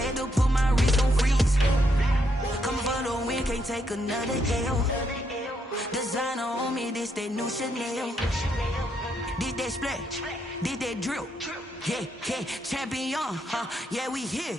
had to put my wrist on freeze. Come for the win, can't take another L. Designer on me, this that new Chanel. This that splash, this that drill. Yeah, yeah, champion, yeah, we here.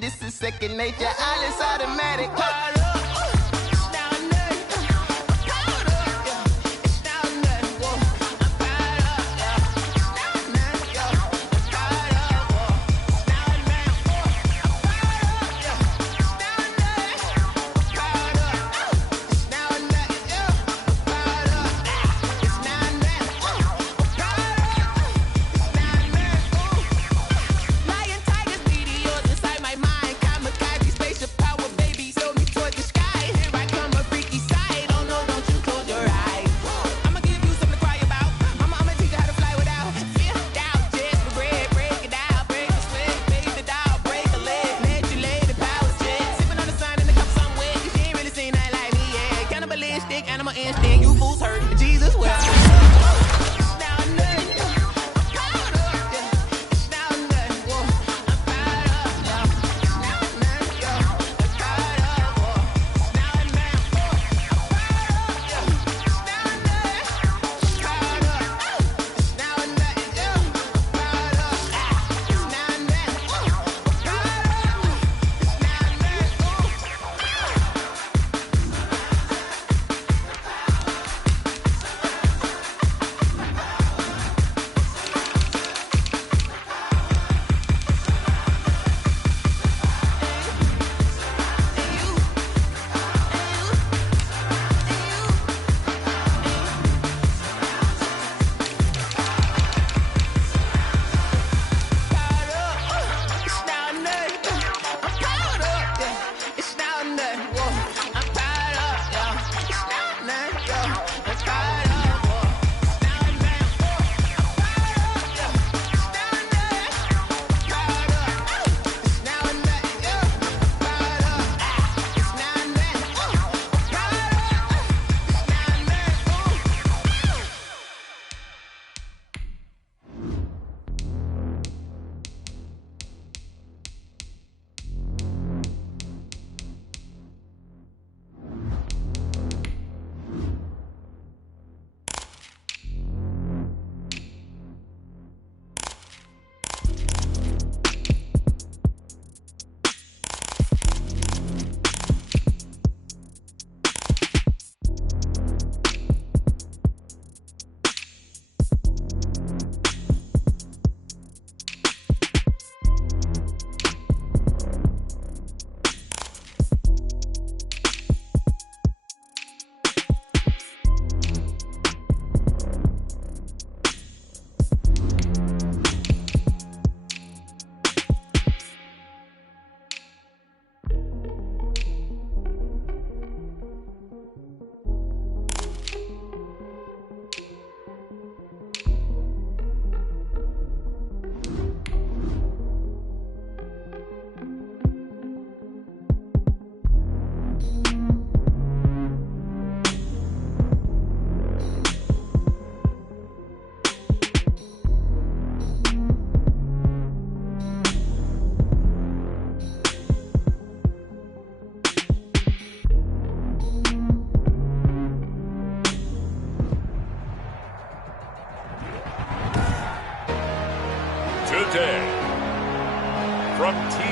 This is second nature, all is automatic.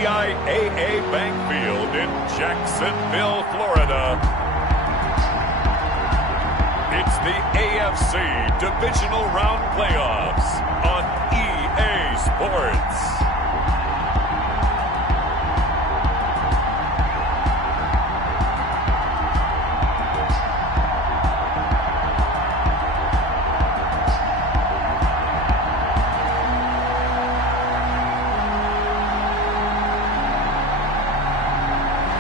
TIAA Bank Field in Jacksonville, Florida. It's the AFC Divisional Round playoffs on EA Sports.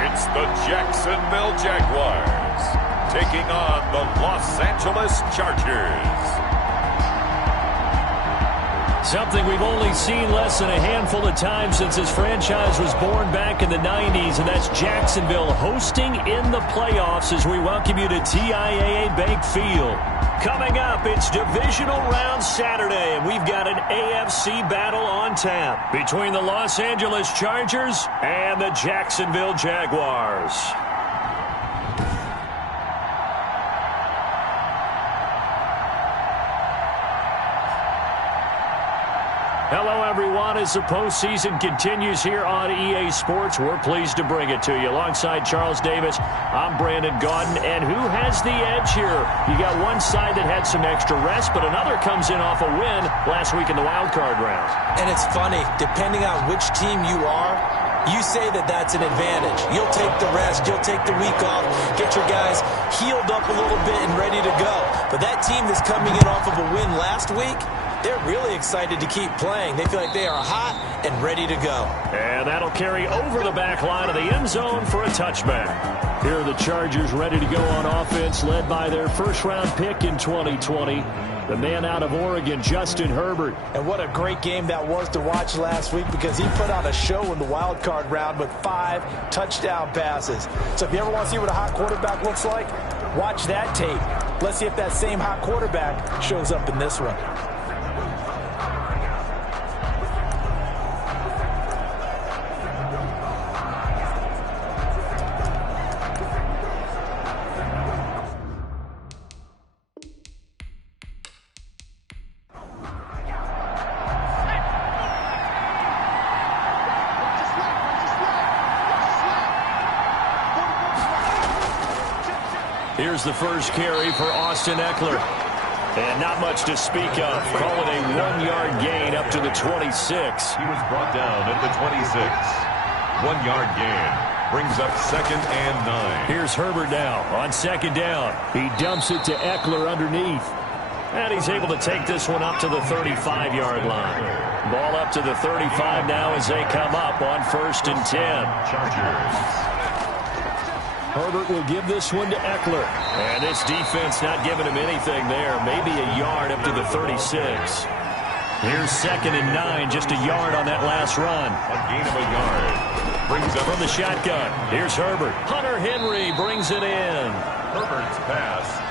It's the Jacksonville Jaguars taking on the Los Angeles Chargers. Something we've only seen less than a handful of times since this franchise was born back in the 90s, and that's Jacksonville hosting in the playoffs as we welcome you to TIAA Bank Field. Coming up, it's Divisional Round Saturday, and we've got an AFC battle on tap between the Los Angeles Chargers and the Jacksonville Jaguars. Hello, everyone. As the postseason continues here on EA Sports, we're pleased to bring it to you. Alongside Charles Davis, I'm Brandon Gaudin. And who has the edge here? You got one side that had some extra rest, but another comes in off a win last week in the wild card round. And it's funny, depending on which team you are, you say that that's an advantage. You'll take the rest. You'll take the week off. Get your guys healed up a little bit and ready to go. But that team that's coming in off of a win last week, they're really excited to keep playing. They feel like they are hot and ready to go. And that'll carry over the back line of the end zone for a touchback. Here are the Chargers ready to go on offense, led by their first-round pick in 2020, the man out of Oregon, Justin Herbert. And what a great game that was to watch last week, because he put on a show in the wild card round with 5 touchdown passes. So if you ever want to see what a hot quarterback looks like, watch that tape. Let's see if that same hot quarterback shows up in this one. Here's the first carry for Austin Eckler. And not much to speak of. Call it a 1-yard gain up to the 26. He was brought down at the 26. 1-yard gain brings up 2nd and 9. Here's Herbert now on 2nd down. He dumps it to Eckler underneath. And he's able to take this one up to the 35-yard line. Ball up to the 35 now as they come up on 1st and 10. Chargers. Herbert will give this one to Eckler. And this defense not giving him anything there. Maybe a yard up to the 36. Here's 2nd and 9, just a yard on that last run. A gain of a yard. Brings up from the shotgun. Here's Herbert. Hunter Henry brings it in. Herbert's pass.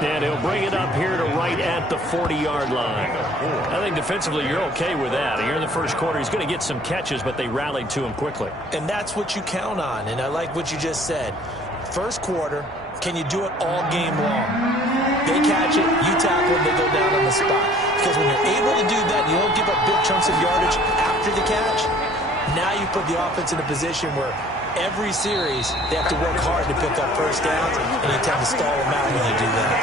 And he'll bring it up here to right at the 40-yard line. I think defensively you're okay with that. Here in the first quarter, he's going to get some catches, but they rallied to him quickly. And that's what you count on, and I like what you just said. First quarter, can you do it all game long? They catch it, you tackle it, they go down on the spot. Because when you're able to do that, you don't give up big chunks of yardage after the catch. Now you put the offense in a position where every series, they have to work hard to pick up first downs, and you tend to stall them out when you do that.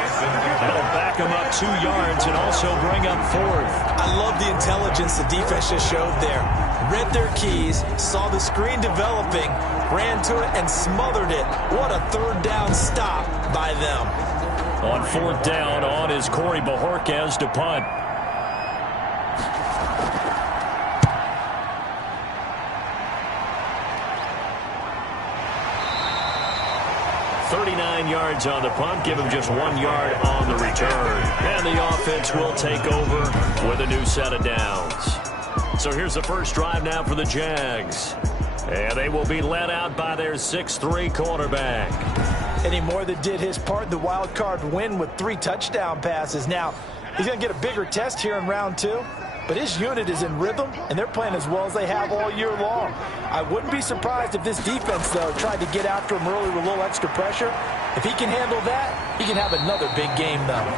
That'll back them up 2 yards and also bring up 4th. I love the intelligence the defense just showed there. Read their keys, saw the screen developing, ran to it, and smothered it. What a 3rd down stop by them. On 4th down, on is Corey Bojorquez to punt. 39 yards on the punt, give him just 1 yard on the return. And the offense will take over with a new set of downs. So here's the first drive now for the Jags. And they will be led out by their 6'3" quarterback. Eddie Moore that did his part in the wild card win with 3 touchdown passes. Now, he's going to get a bigger test here in round 2. but his unit is in rhythm, and they're playing as well as they have all year long. I wouldn't be surprised if this defense, though, tried to get after him early with a little extra pressure. If he can handle that, he can have another big game, though.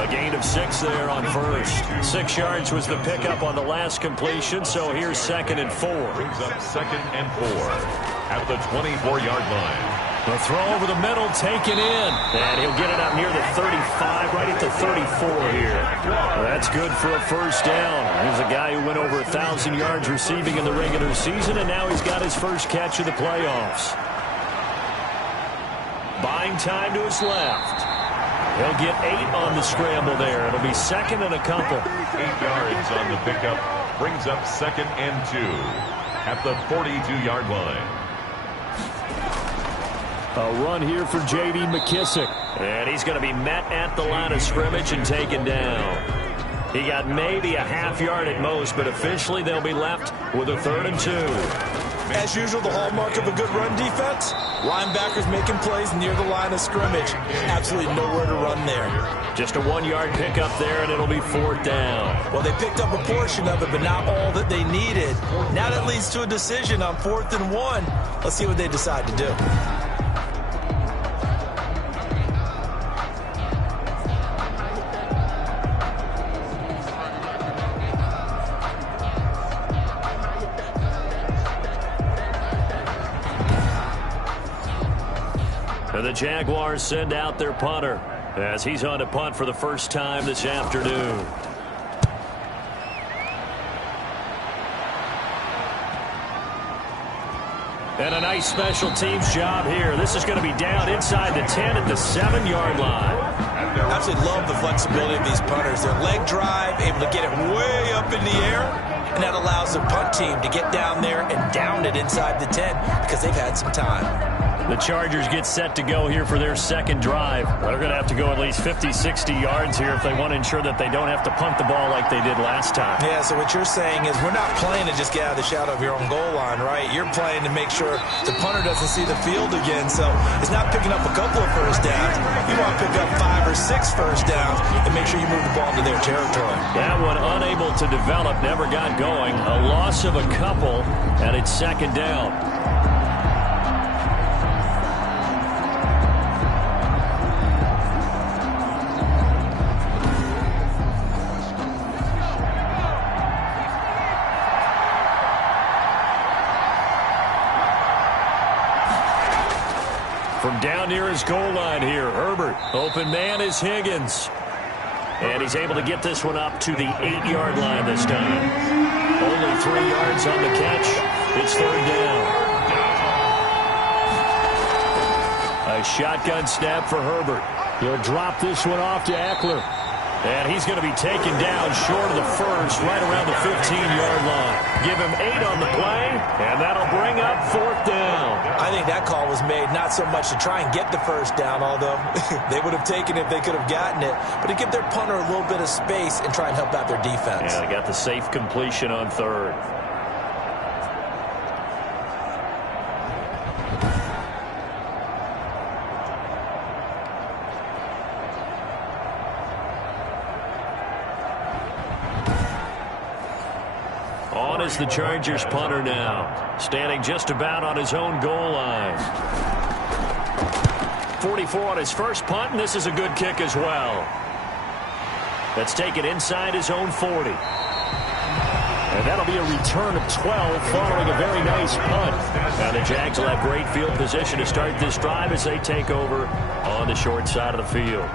A gain of 6 there on first. 6 yards was the pickup on the last completion, so here's 2nd and 4. Brings up 2nd and 4 at the 24-yard line. The throw over the middle, taken in. And he'll get it up near the 35, right at the 34 here. That's good for a first down. Here's a guy who went over 1,000 yards receiving in the regular season, and now he's got his first catch of the playoffs. Buying time to his left. He'll get 8 on the scramble there. It'll be 2nd and a couple. 8 yards on the pickup. Brings up 2nd and 2 at the 42-yard line. A run here for J.D. McKissick. And he's going to be met at the line of scrimmage and taken down. He got maybe a half yard at most, but officially they'll be left with a 3rd and 2. As usual, the hallmark of a good run defense, linebackers making plays near the line of scrimmage. Absolutely nowhere to run there. Just a 1-yard pickup there, and it'll be 4th down. Well, they picked up a portion of it, but not all that they needed. Now that leads to a decision on 4th and 1. Let's see what they decide to do. The Jaguars send out their punter as he's on to punt for the first time this afternoon. And a nice special teams job here. This is going to be down inside the 10 at the 7-yard line. I absolutely love the flexibility of these punters. Their leg drive, able to get it way up in the air, and that allows the punt team to get down there and down it inside the 10 because they've had some time. The Chargers get set to go here for their second drive. They're going to have to go at least 50, 60 yards here if they want to ensure that they don't have to punt the ball like they did last time. Yeah, so what you're saying is we're not playing to just get out of the shadow of your own goal line, right? You're playing to make sure the punter doesn't see the field again. So it's not picking up a couple of first downs. You want to pick up 5 or 6 first downs and make sure you move the ball into their territory. That one unable to develop, never got going. A loss of a couple, and it's 2nd down. From down near his goal line here, Herbert. Open man is Higgins. And he's able to get this one up to the 8-yard line this time. Only 3 yards on the catch. It's 3rd down. A shotgun snap for Herbert. He'll drop this one off to Eckler. And he's going to be taken down short of the first, right around the 15-yard line. Give him 8 on the play, and that'll bring up 4th down. I think that call was made not so much to try and get the first down, although they would have taken it if they could have gotten it, but to give their punter a little bit of space and try and help out their defense. Yeah, they got the safe completion on 3rd. On is the Chargers punter now, standing just about on his own goal line. 44 on his first punt, and this is a good kick as well. That's taken inside his own 40. And that'll be a return of 12 following a very nice punt. Now the Jags will have great field position to start this drive as they take over on the short side of the field.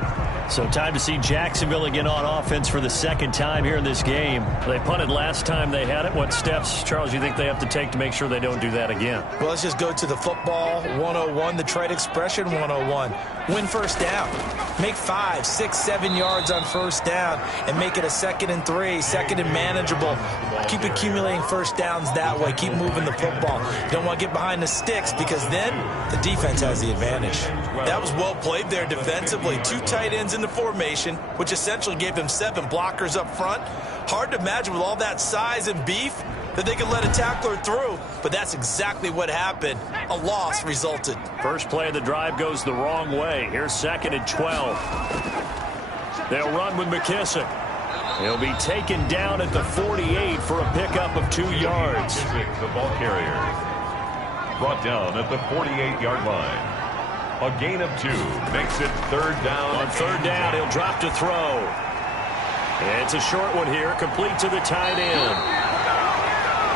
So time to see Jacksonville again on offense for the second time here in this game. They punted last time they had it. What steps, Charles, you think they have to take to make sure they don't do that again? Well, let's just go to the football 101, the trade expression 101. Win first down. Make 5, 6, 7 yards on first down and make it a 2nd and 3, 2nd and manageable. Keep accumulating first downs that way. Keep moving the football. You don't want to get behind the sticks because then the defense has the advantage. That was well played there defensively. 2 tight ends in the formation, which essentially gave them 7 blockers up front. Hard to imagine with all that size and beef that they could let a tackler through, but that's exactly what happened. A loss resulted. First play of the drive goes the wrong way. Here's 2nd and 12. They'll run with McKissick. He'll be taken down at the 48 for a pickup of 2 yards. The ball carrier brought down at the 48-yard line. A gain of 2 makes it 3rd down. On 3rd down, he'll drop to throw. It's a short one here, complete to the tight end.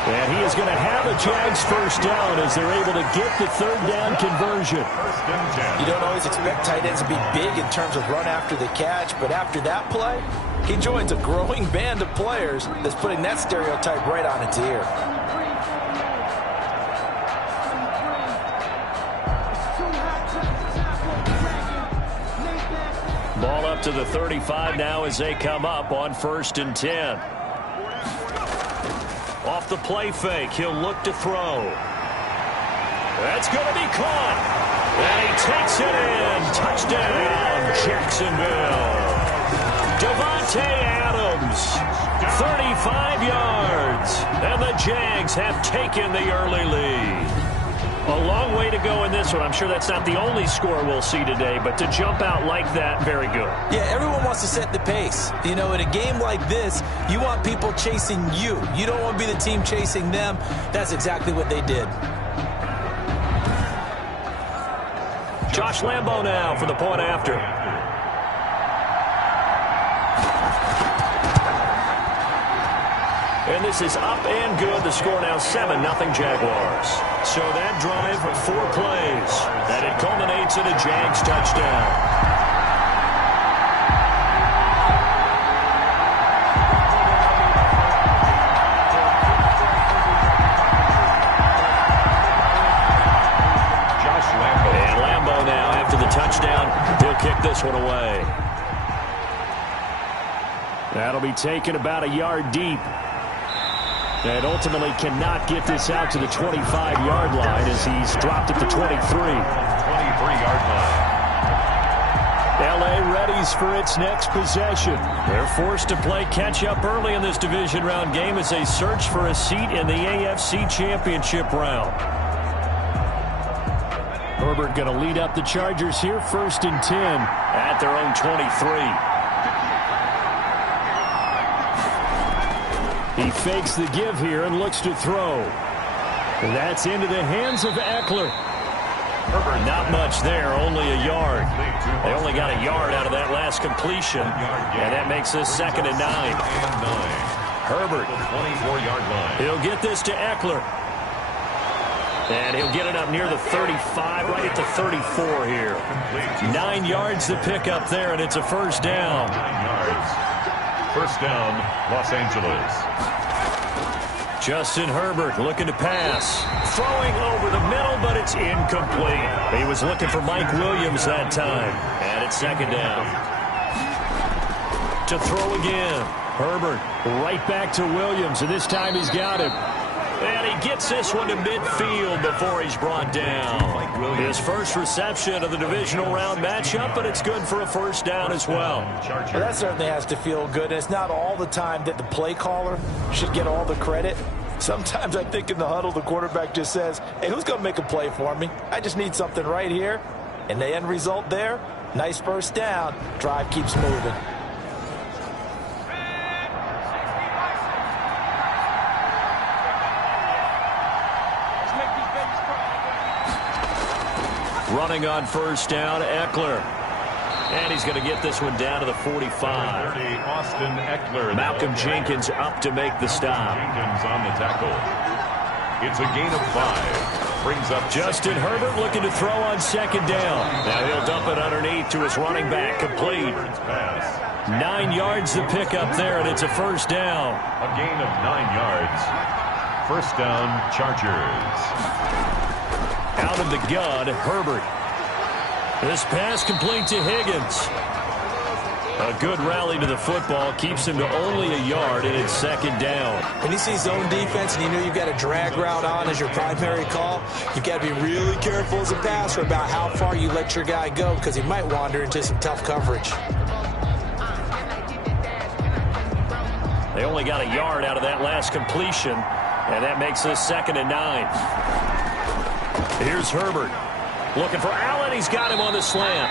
And he is going to have a Jags first down as they're able to get the 3rd down conversion. You don't always expect tight ends to be big in terms of run after the catch, but after that play, he joins a growing band of players that's putting that stereotype right on its ear. Ball up to the 35 now as they come up on 1st and 10. Off the play fake, he'll look to throw. That's going to be caught. And he takes it in. Touchdown, Jacksonville. Devontae Adams, 35 yards. And the Jags have taken the early lead. A long way to go in this one. I'm sure that's not the only score we'll see today, but to jump out like that, very good. Yeah, everyone wants to set the pace. You know, in a game like this, you want people chasing you. You don't want to be the team chasing them. That's exactly what they did. Josh Lambo now for the point after. And this is up and good. The score now 7-0 Jaguars. So that drive, 4 plays. And it culminates in a Jags touchdown. Josh Lambo. And Lambo now after the touchdown. He'll kick this one away. That'll be taken about a yard deep. And ultimately cannot get this out to the 25-yard line as he's dropped at the 23. 23-yard line. L.A. readies for its next possession. They're forced to play catch-up early in this division round game as they search for a seat in the AFC Championship round. Herbert going to lead up the Chargers here, 1st and 10 at their own 23. He fakes the give here and looks to throw. And that's into the hands of Eckler. Not much there, only a yard. They only got a yard out of that last completion, and that makes this 2nd and 9. Herbert, 24-yard line. He'll get this to Eckler. And he'll get it up near the 35, right at the 34 here. 9 yards to pick up there, and it's a 1st down. 9 yards. 1st down, Los Angeles. Justin Herbert looking to pass. Throwing over the middle, but it's incomplete. He was looking for Mike Williams that time. And it's 2nd down. To throw again. Herbert right back to Williams, and this time he's got him. And he gets this one to midfield before he's brought down. His first reception of the divisional round matchup, but it's good for a 1st down as well. Well, that certainly has to feel good. And it's not all the time that the play caller should get all the credit. Sometimes I think in the huddle, the quarterback just says, hey, who's going to make a play for me? I just need something right here. And the end result there, nice 1st down. Drive keeps moving. Running on 1st down, Eckler. And he's going to get this one down to the 45. 30, Austin Eckler. Malcolm Jenkins up to make the stop. Jenkins on the tackle. It's a gain of 5. Brings up Justin Herbert looking to throw on 2nd down. Now he'll dump it underneath to his running back, complete. 9 yards to pick up there, and it's a 1st down. A gain of 9 yards. 1st down, Chargers. Out of the gun, Herbert. This pass complete to Higgins. A good rally to the football keeps him to only a yard, and it's 2nd down. When you see zone defense and you know you've got a drag route on as your primary call, you've got to be really careful as a passer about how far you let your guy go because he might wander into some tough coverage. They only got a yard out of that last completion, and that makes this 2nd and 9. Here's Herbert. Looking for Allen. He's got him on the slant.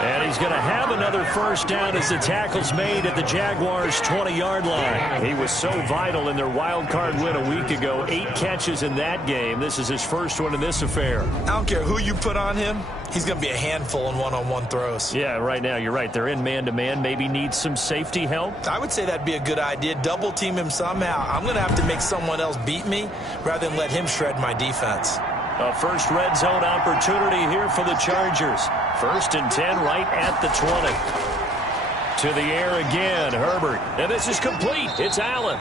And he's going to have another first down as the tackle's made at the Jaguars' 20-yard line. He was so vital in their wild card win a week ago. 8 catches in that game. This is his first one in this affair. I don't care who you put on him. He's going to be a handful in one-on-one throws. Yeah, right now you're right. They're in man-to-man. Maybe needs some safety help. I would say that'd be a good idea. Double team him somehow. I'm going to have to make someone else beat me rather than let him shred my defense. A first red zone opportunity here for the Chargers. 1st and 10 right at the 20. To the air again, Herbert. And this is complete. It's Allen.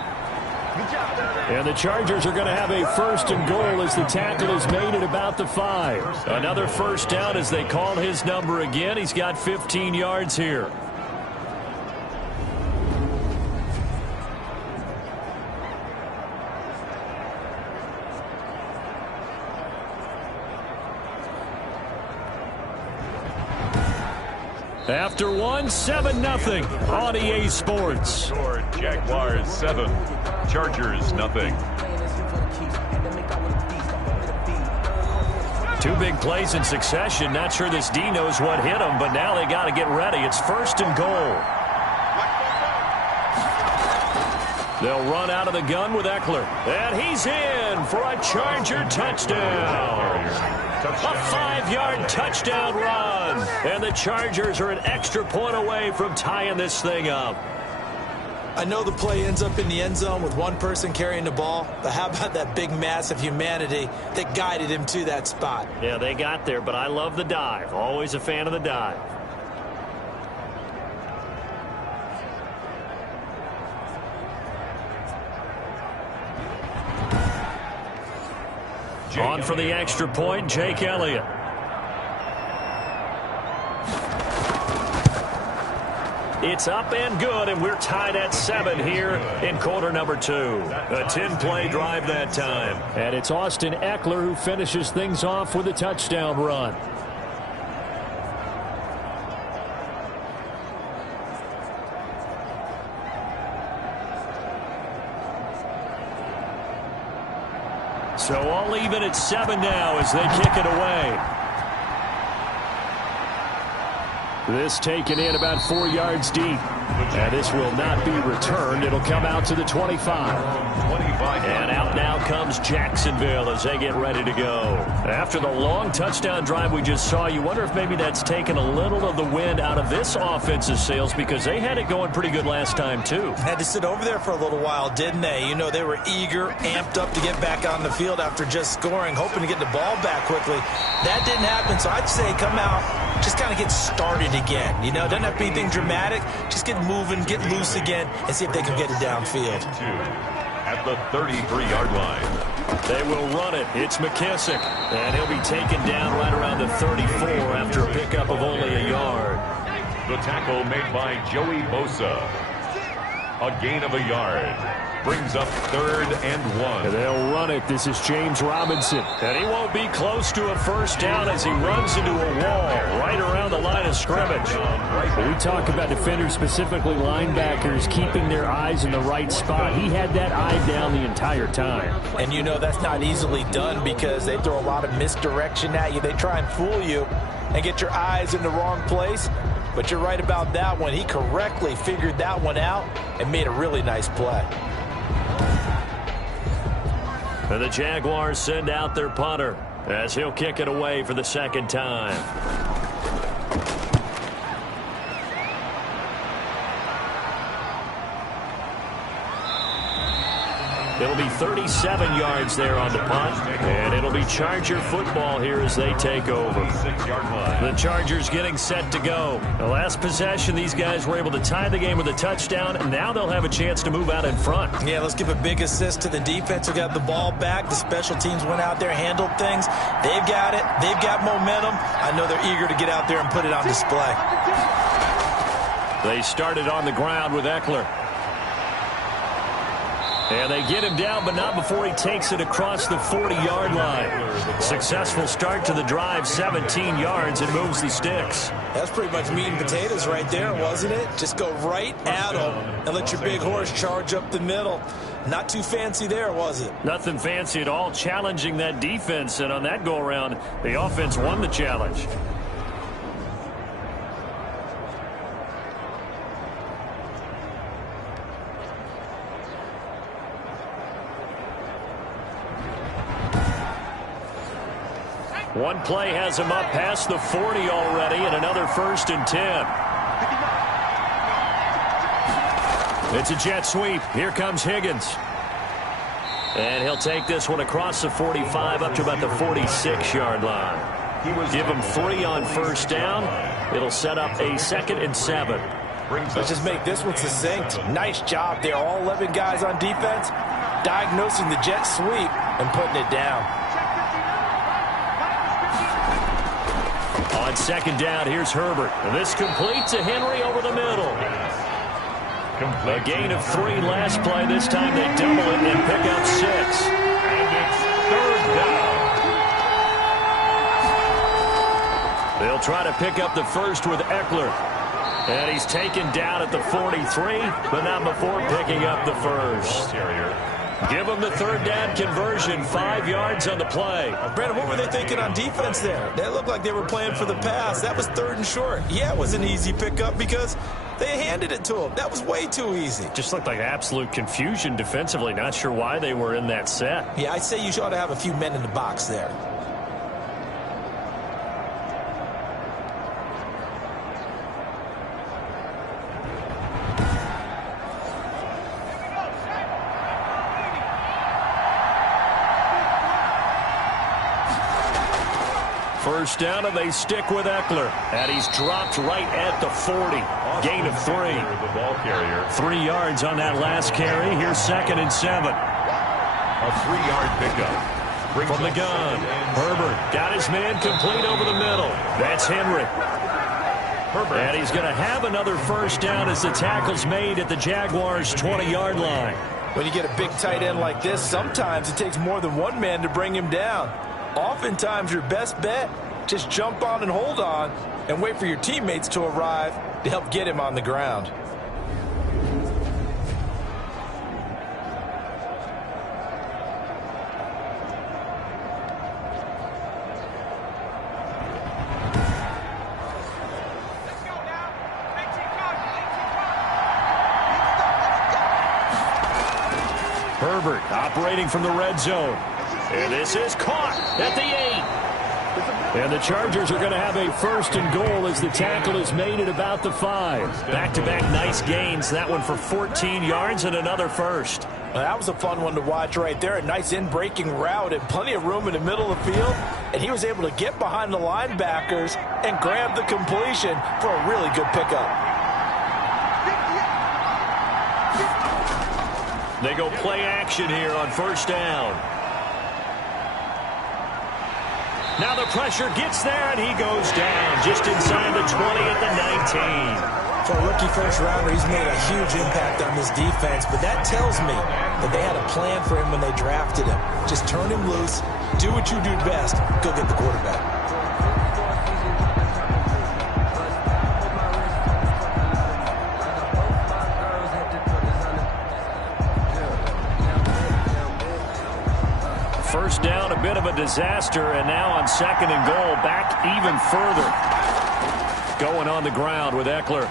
And the Chargers are going to have a 1st and goal as the tackle is made at about the 5. Another first down as they call his number again. He's got 15 yards here. After one, 7-0 on EA Sports. Jaguars 7, Chargers 0. 2 big plays in succession. Not sure this D knows what hit him, but now they got to get ready. It's 1st and goal. They'll run out of the gun with Eckler. And he's in for a Charger touchdown. A 5-yard touchdown run. And the Chargers are an extra point away from tying this thing up. I know the play ends up in the end zone with one person carrying the ball, but how about that big mass of humanity that guided him to that spot? Yeah, they got there, but I love the dive. Always a fan of the dive. On for the extra point, Jake Elliott. It's up and good, and we're tied at 7 here in quarter number 2. A 10-play drive that time. And it's Austin Eckler who finishes things off with a touchdown run. So all even at 7 now as they kick it away. This taken in about 4 yards deep. And this will not be returned. It'll come out to the 25. And out now comes Jacksonville as they get ready to go. After the long touchdown drive we just saw, you wonder if maybe that's taken a little of the wind out of this offense's sails because they had it going pretty good last time too. Had to sit over there for a little while, didn't they? You know, they were eager, amped up to get back on the field after just scoring, hoping to get the ball back quickly. That didn't happen, so I'd say come out, just kind of get started again. You know, doesn't have to be anything dramatic. Just get moving, get loose again, and see if they can get it downfield. At the 33-yard line. They will run it. It's McKissick. And he'll be taken down right around the 34 after a pickup of only a yard. The tackle made by Joey Bosa. A gain of a yard. Brings up 3rd and 1. And they'll run it. This is James Robinson. And he won't be close to a first down as he runs into a wall right around the line of scrimmage. We talk about defenders, specifically linebackers, keeping their eyes in the right spot. He had that eye down the entire time. And you know that's not easily done because they throw a lot of misdirection at you. They try and fool you and get your eyes in the wrong place. But you're right about that one. He correctly figured that one out and made a really nice play. And the Jaguars send out their punter as he'll kick it away for the second time. It'll be 37 yards there on the punt, and it'll be Charger football here as they take over. The Chargers getting set to go. The last possession, these guys were able to tie the game with a touchdown, and now they'll have a chance to move out in front. Yeah, let's give a big assist to the defense who got the ball back. The special teams went out there, handled things. They've got it. They've got momentum. I know they're eager to get out there and put it on display. They started on the ground with Eckler. And they get him down, but not before he takes it across the 40-yard line. Successful start to the drive, 17 yards, and moves the sticks. That's pretty much meat and potatoes right there, wasn't it? Just go right at him and let your big horse charge up the middle. Not too fancy there, was it? Nothing fancy at all, challenging that defense. And on that go-around, the offense won the challenge. One play has him up past the 40 already, and another 1st and 10. It's a jet sweep. Here comes Higgins. And he'll take this one across the 45 up to about the 46-yard line. Give him 3 on 1st down. It'll set up a 2nd and 7. Let's just make this one succinct. Nice job there. All 11 guys on defense diagnosing the jet sweep and putting it down. On 2nd down, here's Herbert. And this complete to Henry over the middle. A gain of 3 last play. This time they double it and pick up 6. And it's 3rd down. They'll try to pick up the first with Eckler. And he's taken down at the 43, but not before picking up the first. Give him the 3rd down conversion, 5 yards on the play. Brandon, what were they thinking on defense there? They looked like they were playing for the pass. That was 3rd and short. Yeah, it was an easy pickup because they handed it to him. That was way too easy. Just looked like absolute confusion defensively. Not sure why they were in that set. Yeah, I'd say you ought to have a few men in the box there. First down, and they stick with Eckler. And he's dropped right at the 40. Gain of 3. The ball carrier. 3 yards on that last carry. Here's 2nd and 7. A 3-yard pickup. From the gun, Herbert got his man complete over the middle. That's Henry. And he's going to have another first down as the tackle's made at the Jaguars' 20-yard line. When you get a big tight end like this, sometimes it takes more than one man to bring him down. Oftentimes, your best bet, just jump on and hold on and wait for your teammates to arrive to help get him on the ground. Herbert operating from the red zone. And this is caught at the 8. And the Chargers are going to have a 1st and goal as the tackle is made at about the 5. Back-to-back nice gains. That one for 14 yards and another first. Well, that was a fun one to watch right there. A nice in-breaking route and plenty of room in the middle of the field. And he was able to get behind the linebackers and grab the completion for a really good pickup. They go play action here on 1st down. Now the pressure gets there, and he goes down just inside the 20 at the 19. For a rookie first-rounder, he's made a huge impact on this defense, but that tells me that they had a plan for him when they drafted him. Just turn him loose, do what you do best, go get the quarterback. First down, a bit of a disaster, and now on 2nd and goal, back even further. Going on the ground with Eckler.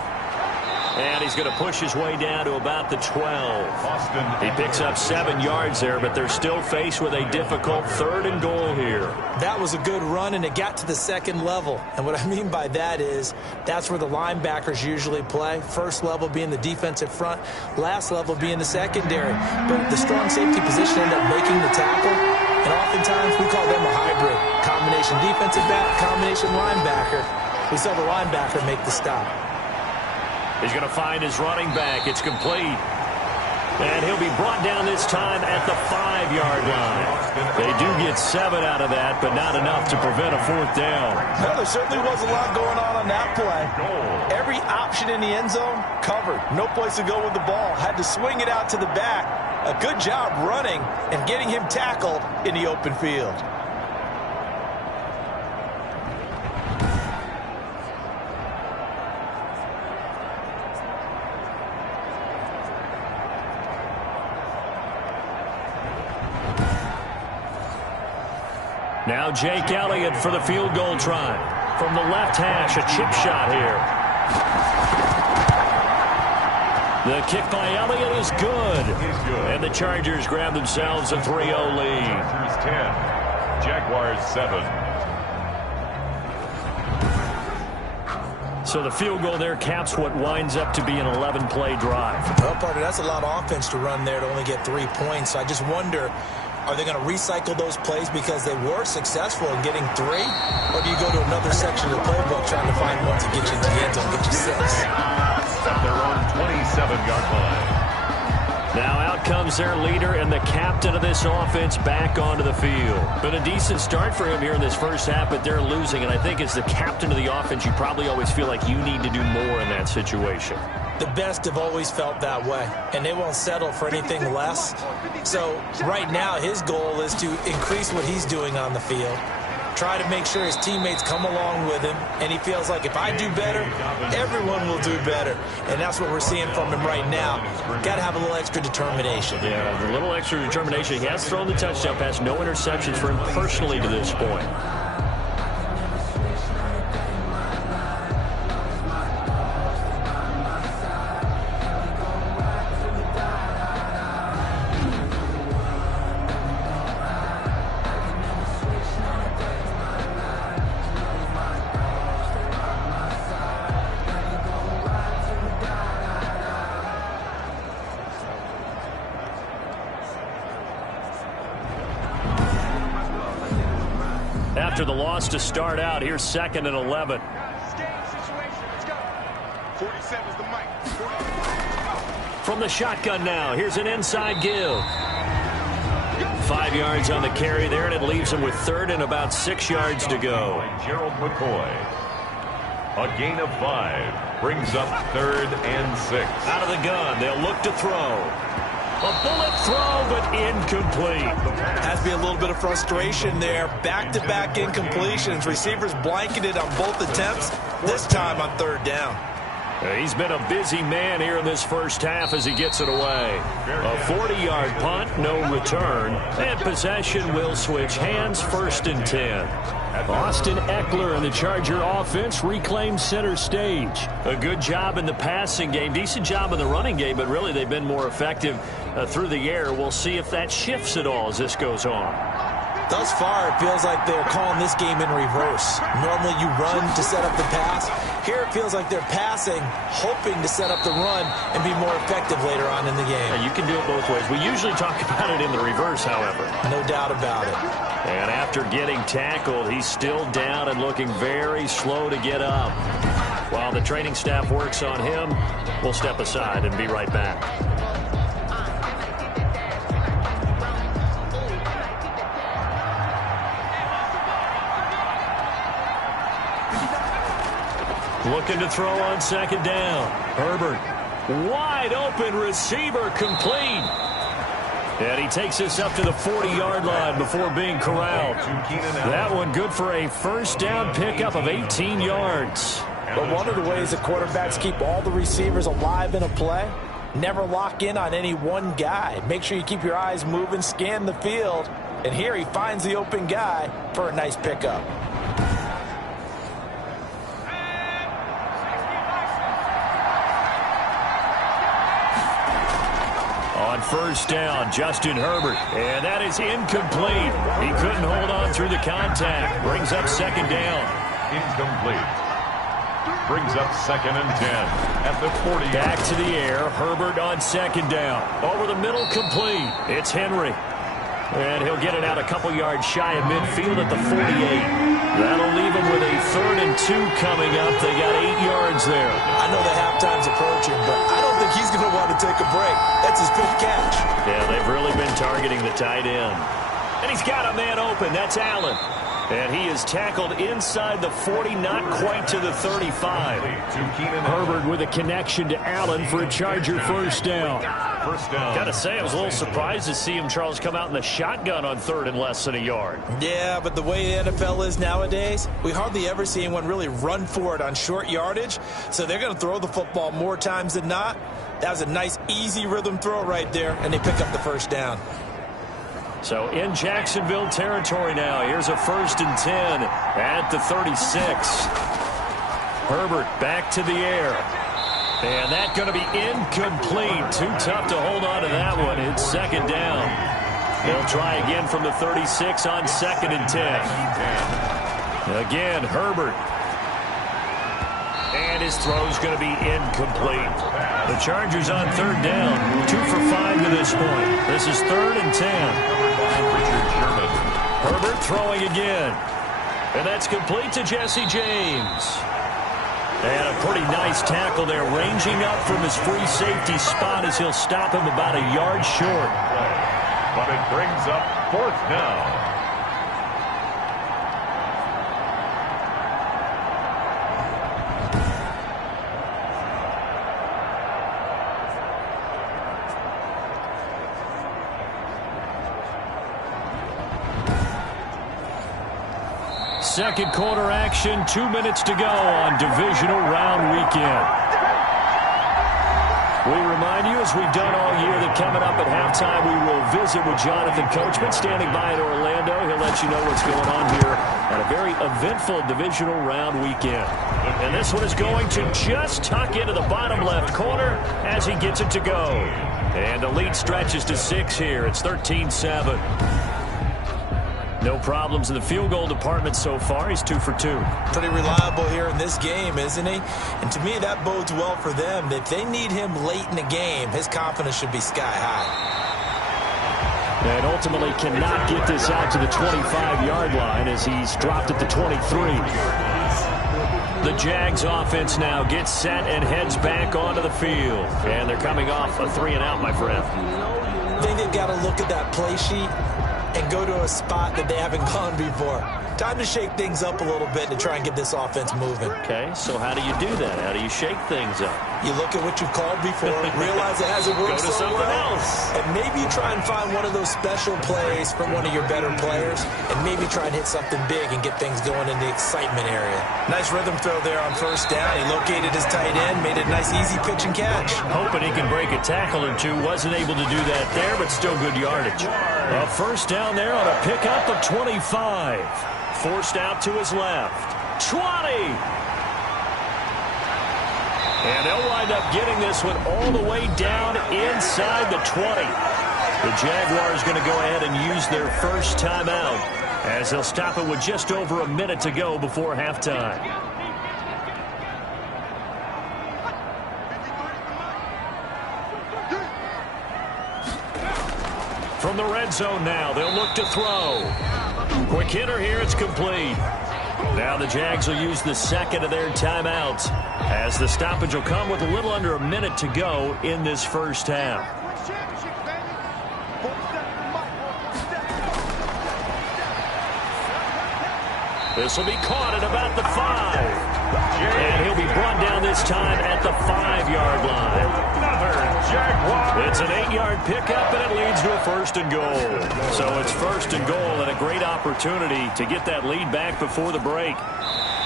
And he's going to push his way down to about the 12. He picks up 7 yards there, but they're still faced with a difficult 3rd and goal here. That was a good run, and it got to the 2nd level. And what I mean by that is that's where the linebackers usually play. First level being the defensive front, last level being the secondary. But the strong safety position ended up making the tackle, and oftentimes we call them a hybrid. Combination defensive back, combination linebacker. We saw the linebacker make the stop. He's going to find his running back. It's complete. And he'll be brought down this time at the 5-yard line. They do get 7 out of that, but not enough to prevent a 4th down. Well, there certainly was a lot going on that play. Every option in the end zone covered. No place to go with the ball. Had to swing it out to the back. A good job running and getting him tackled in the open field. Now Jake Elliott for the field goal try. From the left hash, a chip shot here. The kick by Elliott is good. And the Chargers grab themselves a 3-0 lead. Chargers 10, Jaguars 7. So the field goal there caps what winds up to be an 11-play drive. Well, partner, that's a lot of offense to run there to only get 3 points. So I just wonder, are they going to recycle those plays because they were successful in getting 3? Or do you go to another section of the playbook trying to find one to get you into the end zone, get you 6? At their own 27-yard line. Now out comes their leader and the captain of this offense back onto the field. Been a decent start for him here in this first half, but they're losing. And I think as the captain of the offense, you probably always feel like you need to do more in that situation. The best have always felt that way, and they won't settle for anything less. So right now his goal is to increase what he's doing on the field, try to make sure his teammates come along with him, and he feels like if I do better, everyone will do better. And that's what we're seeing from him right now. Got to have a little extra determination. Yeah, a little extra determination. He has thrown the touchdown pass, no interceptions for him personally to this point. After the loss to start out, here's 2nd and 11. From the shotgun now, here's an inside give. 5 yards on the carry there, and it leaves him with 3rd and about 6 yards to go. Gerald McCoy. A gain of 5 brings up 3rd and 6. Out of the gun, they'll look to throw. A bullet throw, but incomplete. Has to be a little bit of frustration there. Back-to-back incompletions. Receivers blanketed on both attempts, this time on 3rd down. He's been a busy man here in this first half as he gets it away. A 40-yard punt, no return. And possession will switch hands, 1st and 10. Austin Eckler and the Charger offense reclaimed center stage. A good job in the passing game, decent job in the running game, but really they've been more effective through the air. We'll see if that shifts at all as this goes on. Thus far, it feels like they're calling this game in reverse. Normally you run to set up the pass. Here it feels like they're passing, hoping to set up the run and be more effective later on in the game. Yeah, you can do it both ways. We usually talk about it in the reverse, however. No doubt about it. And after getting tackled, he's still down and looking very slow to get up. While the training staff works on him, we'll step aside and be right back. Looking to throw on 2nd down. Herbert, wide open receiver, complete. And he takes us up to the 40-yard line before being corralled. That one good for a 1st down pickup of 18 yards. But one of the ways the quarterbacks keep all the receivers alive in a play, never lock in on any one guy. Make sure you keep your eyes moving, scan the field. And here he finds the open guy for a nice pickup. On 1st down, Justin Herbert. And that is incomplete. He couldn't hold on through the contact. Brings up 2nd down. Incomplete. Brings up 2nd and 10 at the 40. Back to the air. Herbert on 2nd down. Over the middle, complete. It's Henry. And he'll get it out a couple yards shy of midfield at the 48. That'll leave him with a 3rd and 2 coming up. They got 8 yards there. I know the halftime's approaching, but I don't think he's going to want to take a break. That's his 5th catch. Yeah, they've really been targeting the tight end. And he's got a man open. That's Allen. And he is tackled inside the 40, not quite to the 35. Herbert with a connection to Allen for a Charger 1st down. Gotta say, I was a little surprised to see him, Charles, come out in the shotgun on 3rd and less than a yard. Yeah, but the way the NFL is nowadays, we hardly ever see anyone really run for it on short yardage. So they're going to throw the football more times than not. That was a nice, easy rhythm throw right there, and they pick up the 1st down. So in Jacksonville territory now. Here's a 1st and 10 at the 36. Herbert back to the air. And that's going to be incomplete. Too tough to hold on to that one. It's 2nd down. They'll try again from the 36 on 2nd and 10. Again, Herbert. And his throw's going to be incomplete. The Chargers on third down. 2 for 5 to this point. This is 3rd and 10. Herbert throwing again. And that's complete to Jesse James. And a pretty nice tackle there, ranging up from his free safety spot as he'll stop him about a yard short. But it brings up 4th down. Second quarter action, 2 minutes to go on Divisional Round weekend. We remind you, as we've done all year, that coming up at halftime, we will visit with Jonathan Coachman, standing by in Orlando. He'll let you know what's going on here at a very eventful Divisional Round weekend. And this one is going to just tuck into the bottom left corner as he gets it to go. And the lead stretches to 6 here. It's 13-7. No problems in the field goal department so far. He's 2 for 2. Pretty reliable here in this game, isn't he? And to me, that bodes well for them. If they need him late in the game, his confidence should be sky high. And ultimately cannot get this out to the 25-yard line as he's dropped at the 23. The Jags offense now gets set and heads back onto the field. And they're coming off a 3-and-out, my friend. I think they've got to look at that play sheet and go to a spot that they haven't gone before. Time to shake things up a little bit to try and get this offense moving. Okay, so how do you do that? How do you shake things up? You look at what you've called before, realize it hasn't worked so well. Go to something else. And maybe you try and find one of those special plays from one of your better players, and maybe try and hit something big and get things going in the excitement area. Nice rhythm throw there on 1st down. He located his tight end, made it a nice easy pitch and catch. Hoping he can break a tackle or two. Wasn't able to do that there, but still good yardage. A 1st down there on a pickup of 25. Forced out to his left. 20! And they'll wind up getting this one all the way down inside the 20. The Jaguars going to go ahead and use their first timeout as they'll stop it with just over a minute to go before halftime. From the red zone now, they'll look to throw. Quick hitter here, it's complete. Now the Jags will use the second of their timeouts as the stoppage will come with a little under a minute to go in this first half. This will be caught at about the 5. And he'll be brought down this time at the 5-yard line. It's an 8-yard pickup, and it leads to a 1st and goal. So it's 1st and goal and a great opportunity to get that lead back before the break.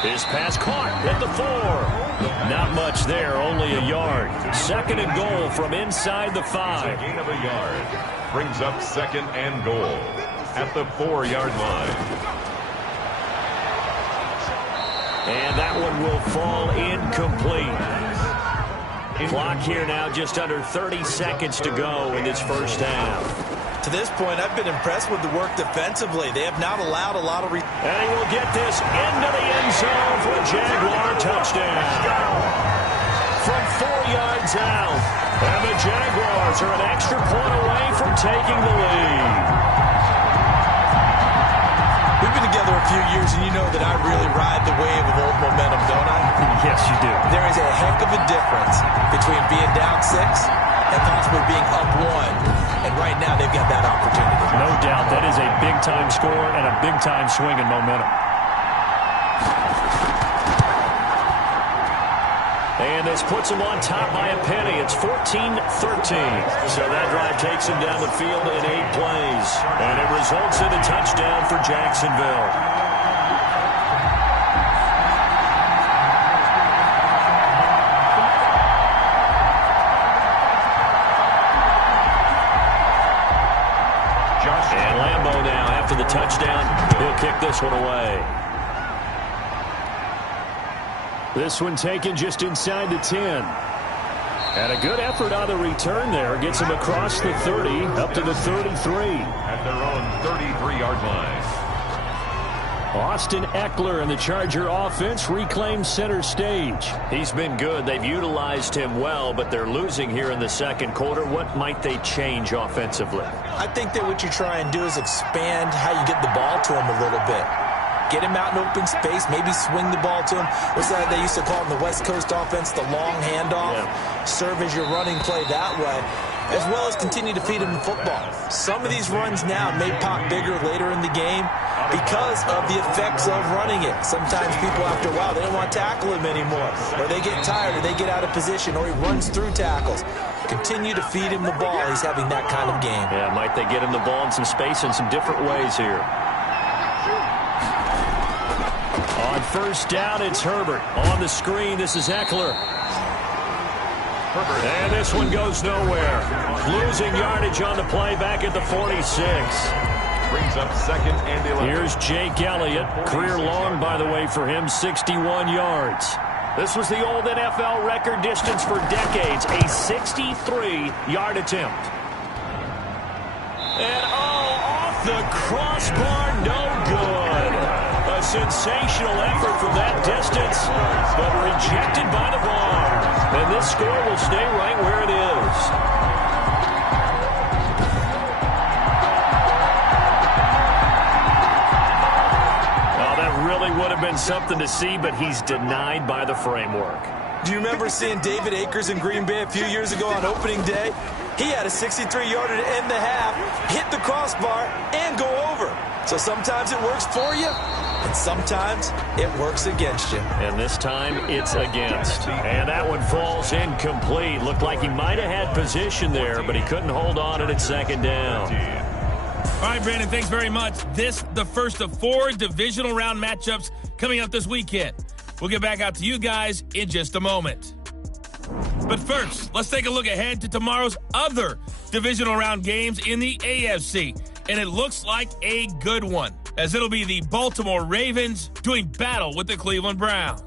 His pass caught at the 4. Not much there, only a yard. 2nd and goal from inside the 5. Gain of a yard brings up 2nd and goal at the 4-yard line. And that one will fall incomplete. Clock here now, just under 30 seconds to go in this first half. To this point, I've been impressed with the work defensively. They have not allowed a lot of... And he will get this into the end zone for a Jaguar touchdown. From 4 yards out. And the Jaguars are an extra point away from taking the lead. We've been together a few years, and you know that I really ride the wave of old momentum, don't I? Yes, you do. There is a heck of a difference between being down 6 and possibly being up 1. And right now, they've got that opportunity. No doubt. That is a big-time score and a big-time swing in momentum. And this puts them on top by a penny. It's 14-13. So that drive takes them down the field in 8 plays. And it results in a touchdown for Jacksonville. And Lambeau now, after the touchdown, he'll kick this one away. This one taken just inside the 10. And a good effort on the return there. Gets him across the 30, up to the 33. At their own 33-yard line. Austin Eckler and the Charger offense reclaims center stage. He's been good. They've utilized him well, but they're losing here in the second quarter. What might they change offensively? I think that what you try and do is expand how you get the ball to him a little bit. Get him out in open space, maybe swing the ball to him. What's that they used to call in the West Coast offense, the long handoff? Yeah. Serve as your running play that way, as well as continue to feed him the football. Some of these runs now may pop bigger later in the game because of the effects of running it. Sometimes people, after a while, they don't want to tackle him anymore, or they get tired, or they get out of position, or he runs through tackles. Continue to feed him the ball. He's having that kind of game. Yeah, might they get him the ball in some space in some different ways here. On first down, it's Herbert. On the screen, this is Eckler. And this one goes nowhere. Losing yardage on the play back at the 46. Brings up 2nd and 11. Here's Jake Elliott. Career long, by the way, for him, 61 yards. This was the old NFL record distance for decades, a 63-yard attempt. And, off the crossbar, no good. A sensational effort from that distance, but rejected by the bar. And this score will stay right where it is. Oh, that really would have been something to see, but he's denied by the framework. Do you remember seeing David Akers in Green Bay a few years ago on opening day? He had a 63-yarder to end the half, hit the crossbar, and go over. So sometimes it works for you, and sometimes it works against you. And this time, it's against. And that one falls incomplete. Looked like he might have had position there, but he couldn't hold on at second down. All right, Brandon, thanks very much. This, the first of 4 divisional round matchups coming up this weekend. We'll get back out to you guys in just a moment. But first, let's take a look ahead to tomorrow's other divisional round games in the AFC. And it looks like a good one, as it'll be the Baltimore Ravens doing battle with the Cleveland Browns.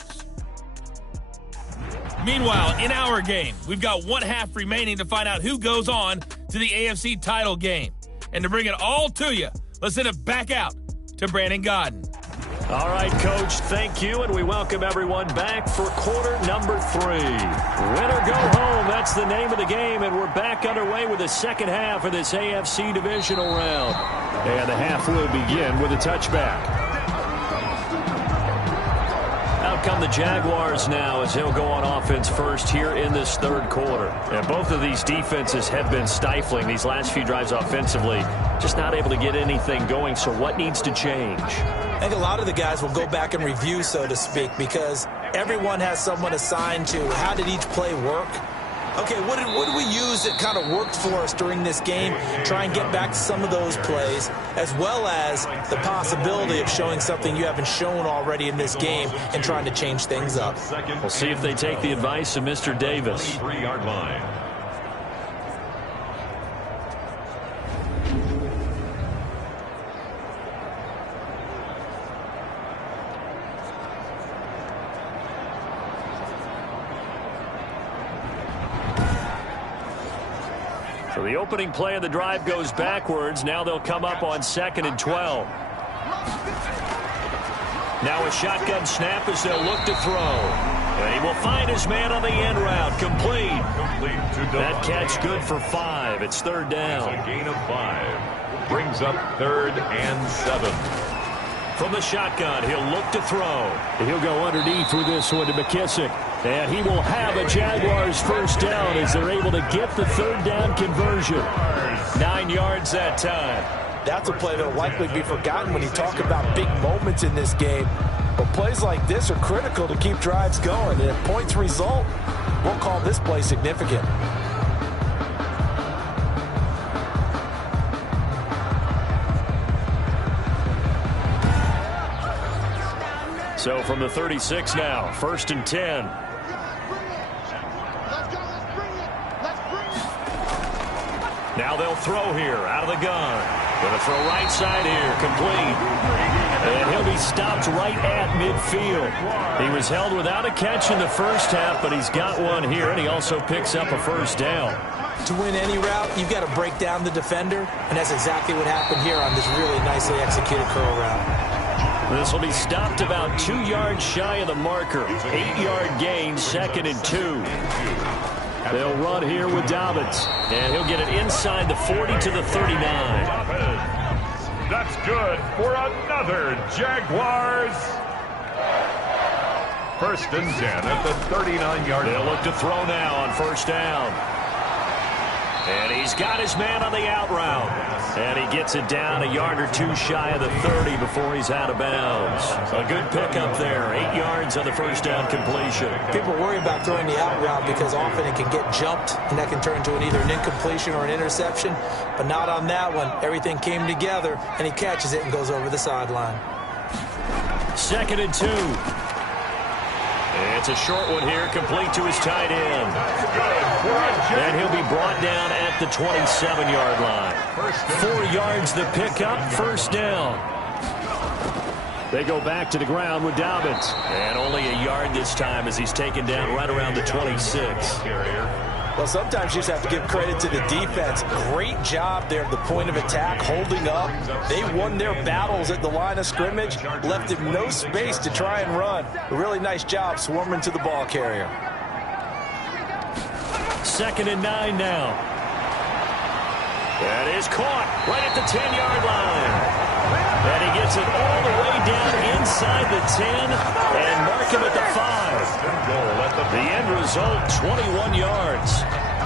Meanwhile, in our game, we've got 1 half remaining to find out who goes on to the AFC title game. And to bring it all to you, let's send it back out to Brandon Godden. All right, Coach, thank you, and we welcome everyone back for quarter number 3. Win or go home, that's the name of the game, and we're back underway with the second half of this AFC Divisional Round. And the half will begin with a touchback. Out come the Jaguars now as he'll go on offense first here in this third quarter. And both of these defenses have been stifling these last few drives offensively. Just not able to get anything going, so what needs to change? I think a lot of the guys will go back and review, so to speak, because everyone has someone assigned to how did each play work. Okay, what did we use that kind of worked for us during this game? Try and get back to some of those plays, as well as the possibility of showing something you haven't shown already in this game and trying to change things up. We'll see if they take the advice of Mr. Davis. 3-yard line. So the opening play of the drive goes backwards. Now they'll come up on 2nd and 12. Now a shotgun snap as they'll look to throw. And he will find his man on the end route. Complete. That catch good for 5. It's 3rd down. A gain of 5. Brings up 3rd and 7. From the shotgun, he'll look to throw. He'll go underneath with this one to McKissick. And he will have a Jaguars first down as they're able to get the 3rd down conversion. 9 yards that time. That's a play that will likely be forgotten when you talk about big moments in this game. But plays like this are critical to keep drives going. And if points result, we'll call this play significant. So from the 36 now, 1st and 10. Now they'll throw here out of the gun. Going to throw right side here, complete. And he'll be stopped right at midfield. He was held without a catch in the first half, but he's got one here, and he also picks up a first down. To win any route, you've got to break down the defender, and that's exactly what happened here on this really nicely executed curl route. This will be stopped about 2 yards shy of the marker. 8-yard gain, 2nd and 2. They'll run here with Dobbins. And he'll get it inside the 40 to the 39. That's good for another Jaguars. 1st and 10 at the 39-yard line. They'll look to throw now on 1st down. And he's got his man on the out route. And he gets it down a yard or 2 shy of the 30 before he's out of bounds. A good pickup there. 8 yards on the 1st down completion. People worry about throwing the out route because often it can get jumped, and that can turn into either an incompletion or an interception. But not on that one. Everything came together, and he catches it and goes over the sideline. 2nd and 2. It's a short one here, complete to his tight end. And he'll be brought down at the 27-yard line. 4 yards the pickup, 1st down. They go back to the ground with Dobbins. And only a yard this time as he's taken down right around the 26. Well, sometimes you just have to give credit to the defense. Great job there at the point of attack, holding up. They won their battles at the line of scrimmage, left him no space to try and run. A really nice job swarming to the ball carrier. 2nd and 9 now. That is caught right at the 10-yard line. And he gets it all the way down inside the 10 and mark him at the 5. The end result, 21 yards.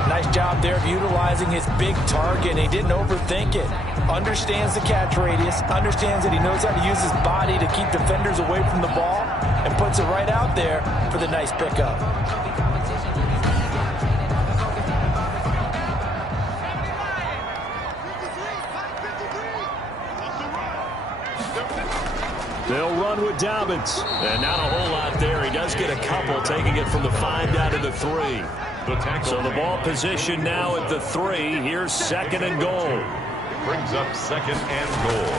Nice job there of utilizing his big target. He didn't overthink it. Understands the catch radius, understands that he knows how to use his body to keep defenders away from the ball, and puts it right out there for the nice pickup. They'll run with Dobbins. And not a whole lot there. He does get a couple, taking it from the 5 down to the 3. So the ball position now at the 3. Here's 2nd and goal. Brings up 2nd and goal.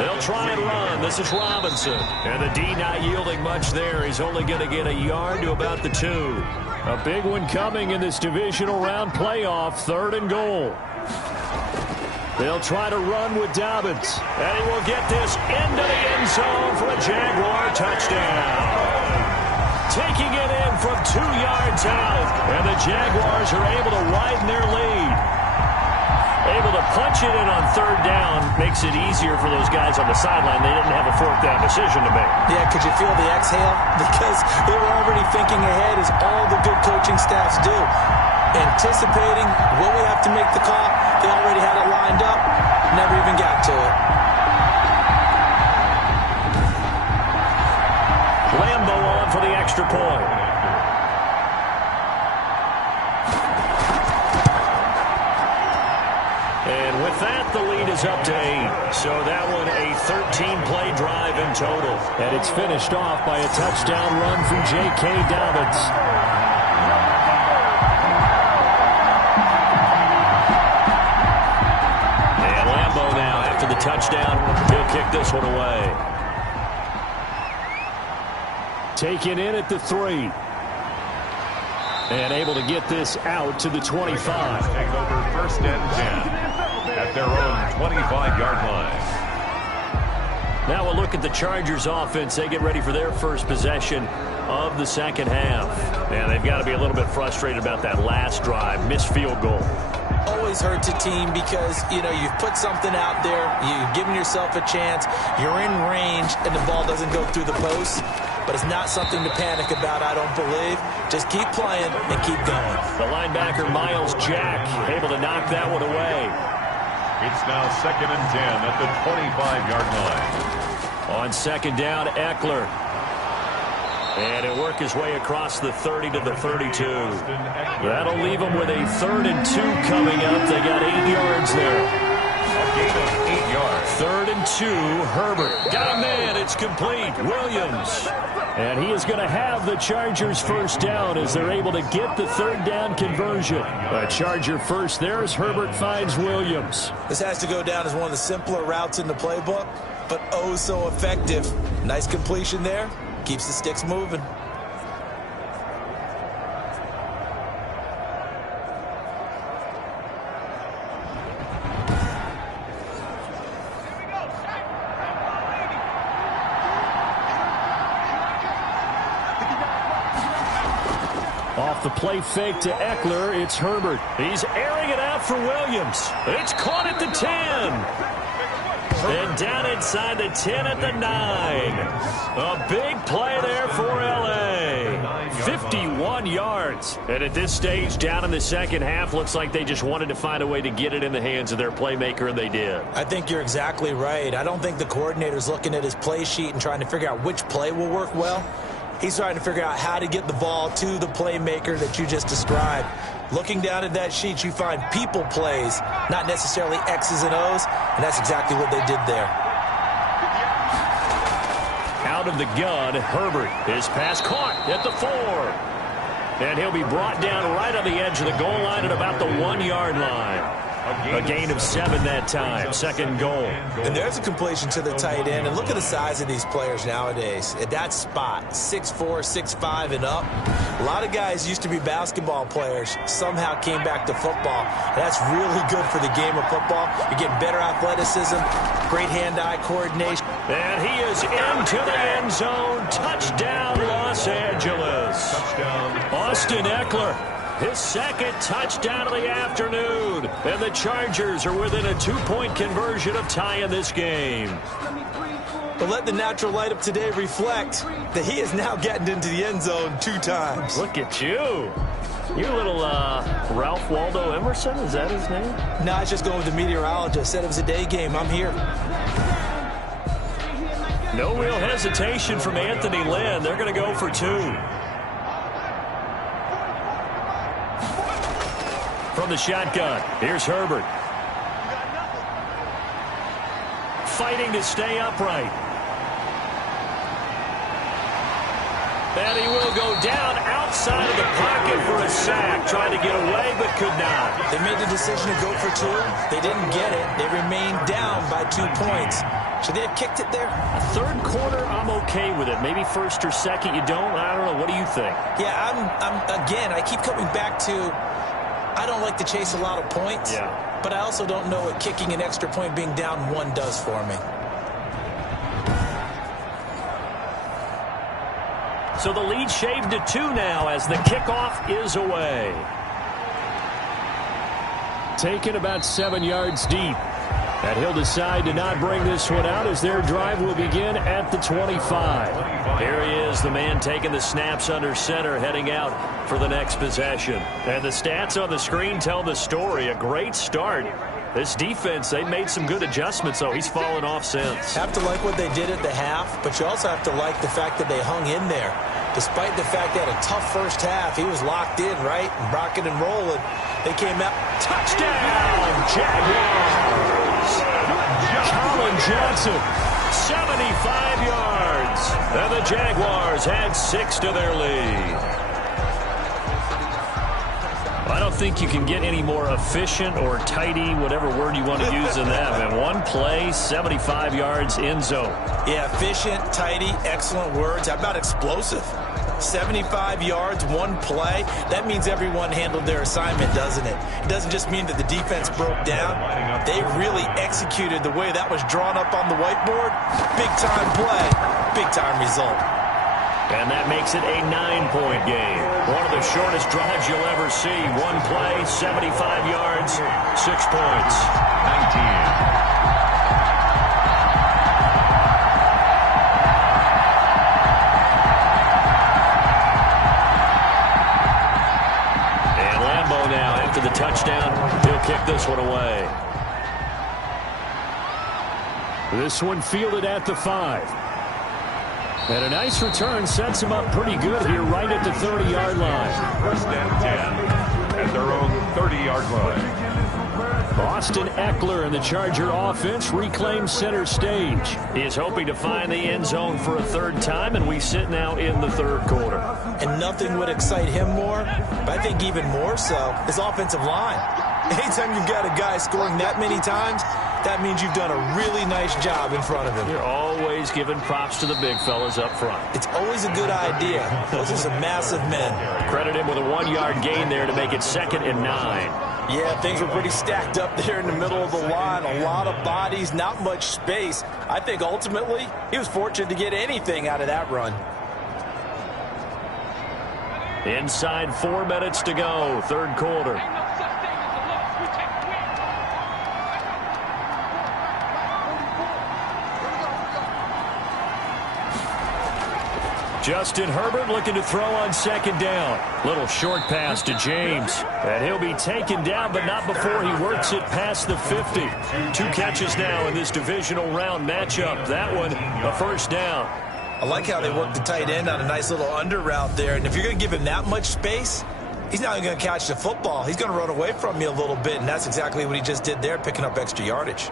They'll try and run. This is Robinson. And the D not yielding much there. He's only going to get a yard to about the 2. A big one coming in this divisional round playoff. 3rd and goal. They'll try to run with Dobbins. And he will get this into the end zone for a Jaguar touchdown. Taking it in from 2 yards out. And the Jaguars are able to widen their lead. Able to punch it in on 3rd down. Makes it easier for those guys on the sideline. They didn't have a 4th down decision to make. Yeah, could you feel the exhale? Because they were already thinking ahead, as all the good coaching staffs do. Anticipating, will we have to make the call? They already had it lined up. Never even got to it. Lambo on for the extra point. And with that, the lead is up to 8. So that one a 13-play drive in total. And it's finished off by a touchdown run from J.K. Dobbins. The touchdown, he'll kick this one away. Taken in at the 3. And able to get this out to the 25. Take over 1st and 10 at their own 25-yard line. Now we'll look at the Chargers offense. They get ready for their first possession of the 2nd half. And they've got to be a little bit frustrated about that last drive. Missed field goal. Always hurts a team because, you know, you've put something out there, you've given yourself a chance, you're in range, and the ball doesn't go through the post. But it's not something to panic about, I don't believe. Just keep playing and keep going. The linebacker, Miles Jack, able to knock that one away. It's now 2nd and 10 at the 25-yard line. On 2nd down, Eckler. And he'll work his way across the 30 to the 32. That'll leave them with a 3rd and 2 coming up. They got 8 yards there. A gain of 8 yards. 3rd and 2, Herbert. Got a man, it's complete. Williams. And he is going to have the Chargers first down as they're able to get the 3rd down conversion. A Charger first there as Herbert finds Williams. This has to go down as one of the simpler routes in the playbook, but oh so effective. Nice completion there. Keeps the sticks moving. Off the play fake to Eckler, it's Herbert. He's airing it out for Williams. It's caught at the 10. And down inside the 10 at the 9. A big play there for L.A. 51 yards. And at this stage, down in the second half, looks like they just wanted to find a way to get it in the hands of their playmaker, and they did. I think you're exactly right. I don't think the coordinator's looking at his play sheet and trying to figure out which play will work well. He's trying to figure out how to get the ball to the playmaker that you just described. Looking down at that sheet, you find people plays, not necessarily X's and O's, and that's exactly what they did there. Out of the gun, Herbert. His pass caught at the 4. And he'll be brought down right on the edge of the goal line at about the 1-yard line. A gain of 7 that time. Second goal. And there's a completion to the tight end. And look at the size of these players nowadays. At that spot, 6'4", 6'5", and up. A lot of guys used to be basketball players. Somehow came back to football. And that's really good for the game of football. You're getting better athleticism, great hand-eye coordination. And he is into the end zone. Touchdown, Los Angeles. Austin Eckler. His second touchdown of the afternoon. And the Chargers are within a 2-point conversion of tying this game. But let the natural light of today reflect that he is now getting into the end zone 2 times. Look at you. You little Ralph Waldo Emerson, is that his name? No, I was just going with the meteorologist. Said it was a day game. I'm here. No real hesitation from Anthony Lynn. They're going to go for 2. From the shotgun, here's Herbert. Fighting to stay upright. And he will go down outside of the pocket for a sack. Trying to get away, but could not. They made the decision to go for 2. They didn't get it. They remained down by 2 points. Should they have kicked it there? Third quarter, I'm okay with it. Maybe first or second, you don't. I don't know. What do you think? Yeah, again, I keep coming back to I don't like to chase a lot of points. Yeah. But I also don't know what kicking an extra point being down 1 does for me. So the lead shaved to 2 now as the kickoff is away. Taken about 7 yards deep. And he'll decide to not bring this one out as their drive will begin at the 25. Here he is, the man taking the snaps under center, heading out for the next possession. And the stats on the screen tell the story. A great start. This defense, they made some good adjustments, though. He's fallen off since. Have to like what they did at the half, but you also have to like the fact that they hung in there. Despite the fact they had a tough first half, he was locked in, right? And rocking and rolling. They came out. Touchdown, Jaguars! Colin Johnson, 75 yards. And the Jaguars had 6 to their lead. I don't think you can get any more efficient or tidy, whatever word you want to use in that. Man, 1 play, 75 yards, end zone. Yeah, efficient, tidy, excellent words. How about explosive? 75 yards, 1 play. That means everyone handled their assignment, doesn't it? It doesn't just mean that the defense broke down. They really executed the way that was drawn up on the whiteboard. Big-time play, big-time result. And that makes it a 9-point game. One of the shortest drives you'll ever see. 1 play, 75 yards, 6 points. 19. The touchdown, he'll kick this one away. This one fielded at the 5. And a nice return sets him up pretty good here right at the 30-yard line. First and 10 at their own 30-yard line. Austin Eckler and the Charger offense reclaim center stage. He is hoping to find the end zone for a 3rd time, and we sit now in the 3rd quarter. And nothing would excite him more, but I think even more so, his offensive line. Anytime you've got a guy scoring that many times, that means you've done a really nice job in front of him. You're always giving props to the big fellas up front. It's always a good idea. Those are some massive men. Credit him with a 1-yard gain there to make it 2nd and 9. Yeah, things were pretty stacked up there in the middle of the line. A lot of bodies, not much space. I think ultimately he was fortunate to get anything out of that run. Inside 4 minutes to go, third quarter. Justin Herbert looking to throw on second down. Little short pass to James. And he'll be taken down, but not before he works it past the 50. 2 catches now in this divisional round matchup. That one, a first down. I like how they work the tight end on a nice little under route there. And if you're going to give him that much space, he's not even going to catch the football. He's going to run away from you a little bit, and that's exactly what he just did there, picking up extra yardage.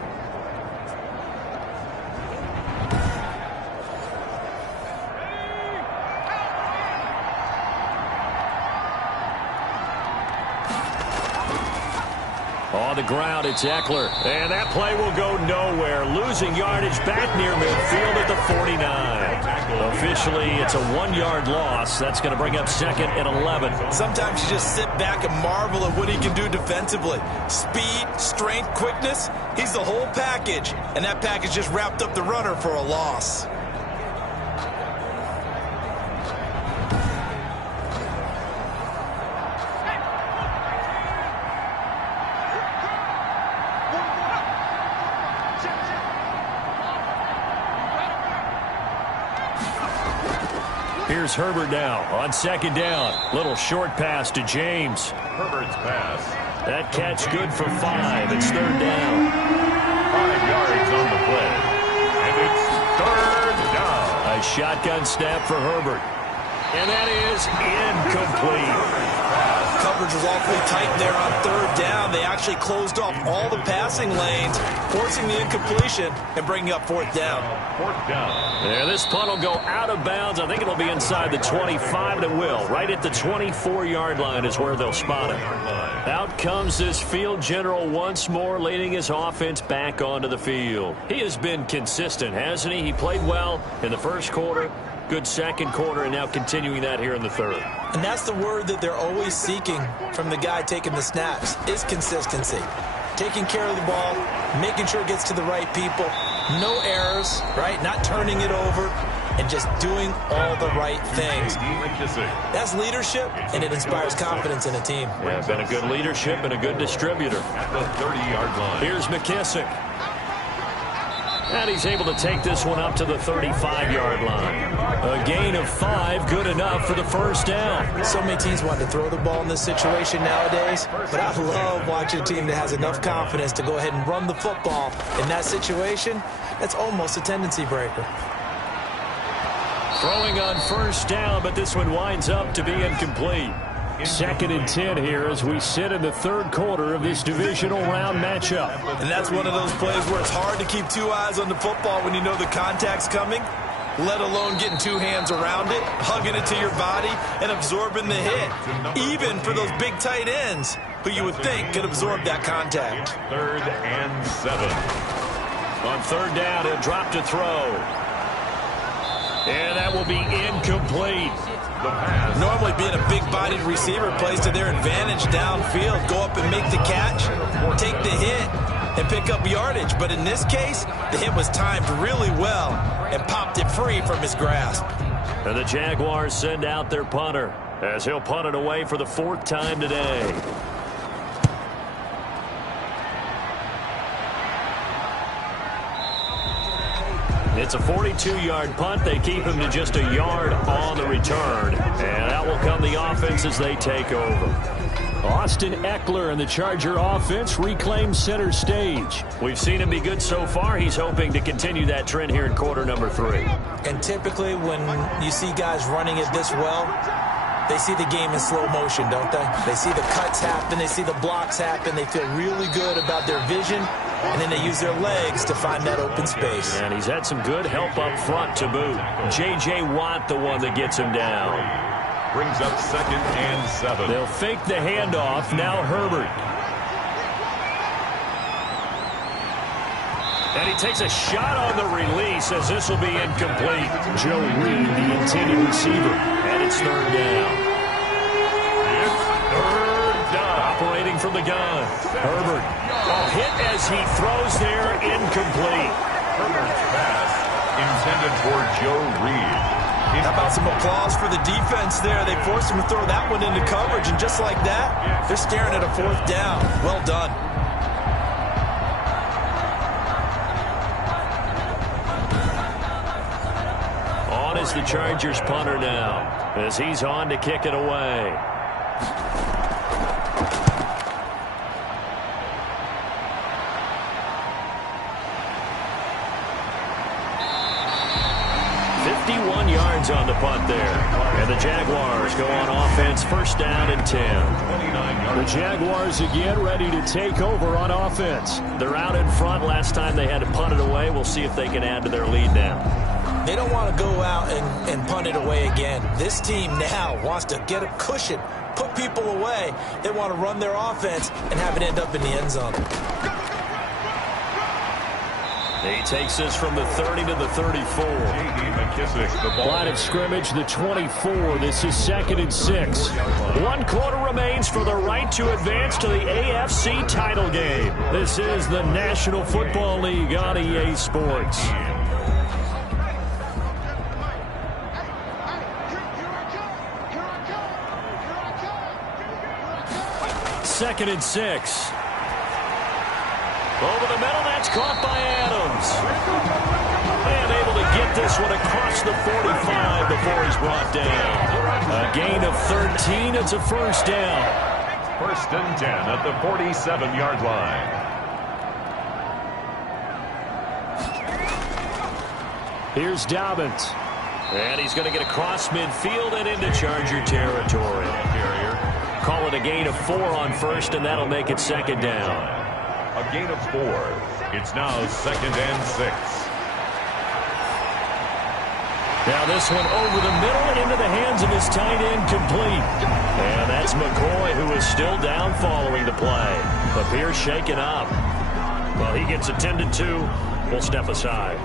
On the ground, it's Eckler. And that play will go nowhere. Losing yardage back near midfield at the 49. Officially, it's a 1-yard loss. That's going to bring up second and 11. Sometimes you just sit back and marvel at what he can do defensively. Speed, strength, quickness. He's the whole package. And that package just wrapped up the runner for a loss. Here's Herbert now on second down. Little short pass to James. Herbert's pass. That catch good for 5. It's third down. 5 yards on the play. And it's third down. A shotgun snap for Herbert. And that is incomplete. Coverage was awfully tight there on third down. They actually closed off all the passing lanes, forcing the incompletion and bringing up fourth down. Fourth down. Yeah, this punt will go out of bounds. I think it'll be inside the 25, and it will. Right at the 24-yard line is where they'll spot it. Out comes this field general once more, leading his offense back onto the field. He has been consistent, hasn't he? He played well in the first quarter, good second quarter, and now continuing that here in the third. And that's the word that they're always seeking from the guy taking the snaps, is consistency. Taking care of the ball, making sure it gets to the right people, no errors, right? Not turning it over, and just doing all the right things. That's leadership, and it inspires confidence in a team. Yeah, been a good leadership and a good distributor. At the 30-yard line. Here's McKissick. And he's able to take this one up to the 35-yard line. A gain of 5, good enough for the first down. So many teams want to throw the ball in this situation nowadays, but I love watching a team that has enough confidence to go ahead and run the football. In that situation, that's almost a tendency breaker. Throwing on first down, but this one winds up to be incomplete. Second and 10 here as we sit in the third quarter of this divisional round matchup. And that's one of those plays where it's hard to keep 2 eyes on the football when you know the contact's coming, let alone getting 2 hands around it, hugging it to your body, and absorbing the hit. Even for those big tight ends who you would think could absorb that contact. Third and 7. On third down, he'll drop to throw. And that will be incomplete. Normally being a big-bodied receiver plays to their advantage downfield. Go up and make the catch, take the hit, and pick up yardage. But in this case, the hit was timed really well and popped it free from his grasp. And the Jaguars send out their punter as he'll punt it away for the 4th time today. It's a 42-yard punt. They keep him to just a yard on the return. And out will come the offense as they take over. Austin Eckler and the Charger offense reclaim center stage. We've seen him be good so far. He's hoping to continue that trend here in quarter number 3. And typically when you see guys running it this well, they see the game in slow motion, don't they? They see the cuts happen. They see the blocks happen. They feel really good about their vision. And then they use their legs to find that open space. And he's had some good help up front to boot. J.J. Watt, the one that gets him down. Brings up second and 7. They'll fake the handoff. Now Herbert. And he takes a shot on the release as this will be incomplete. Joe Reed, the intended receiver. And it's third down. It's third down. Operating from the gun. Herbert. A hit as he throws there, incomplete. Herbert's pass intended for Joe Reed. How about some applause for the defense there? They forced him to throw that one into coverage, and just like that, they're staring at a 4th down. Well done. On is the Chargers punter now, as he's on to kick it away. Yards on the punt there. And the Jaguars go on offense, 1st down and 10. The Jaguars again ready to take over on offense. They're out in front. Last time they had to punt it away. We'll see if they can add to their lead now. They don't want to go out and punt it away again. This team now wants to get a cushion, put people away. They want to run their offense and have it end up in the end zone. He takes this from the 30 to the 34. Line of scrimmage, the 24. This is 2nd and 6. 1 quarter remains for the right to advance to the AFC title game. This is the National Football League on EA Sports. 2nd and 6. Over the middle, that's caught by Adams. And able to get this one across the 45 before he's brought down. A gain of 13, it's a 1st down. 1st and 10 at the 47-yard line. Here's Dobbins. And he's going to get across midfield and into Charger territory. Call it a gain of 4 on 1st, and that'll make it 2nd down. A gain of 4. It's now 2nd and 6. Now this one over the middle into the hands of his tight end, complete. And that's McCoy, who is still down following the play. Appears shaken up. Well, he gets attended to. We'll step aside.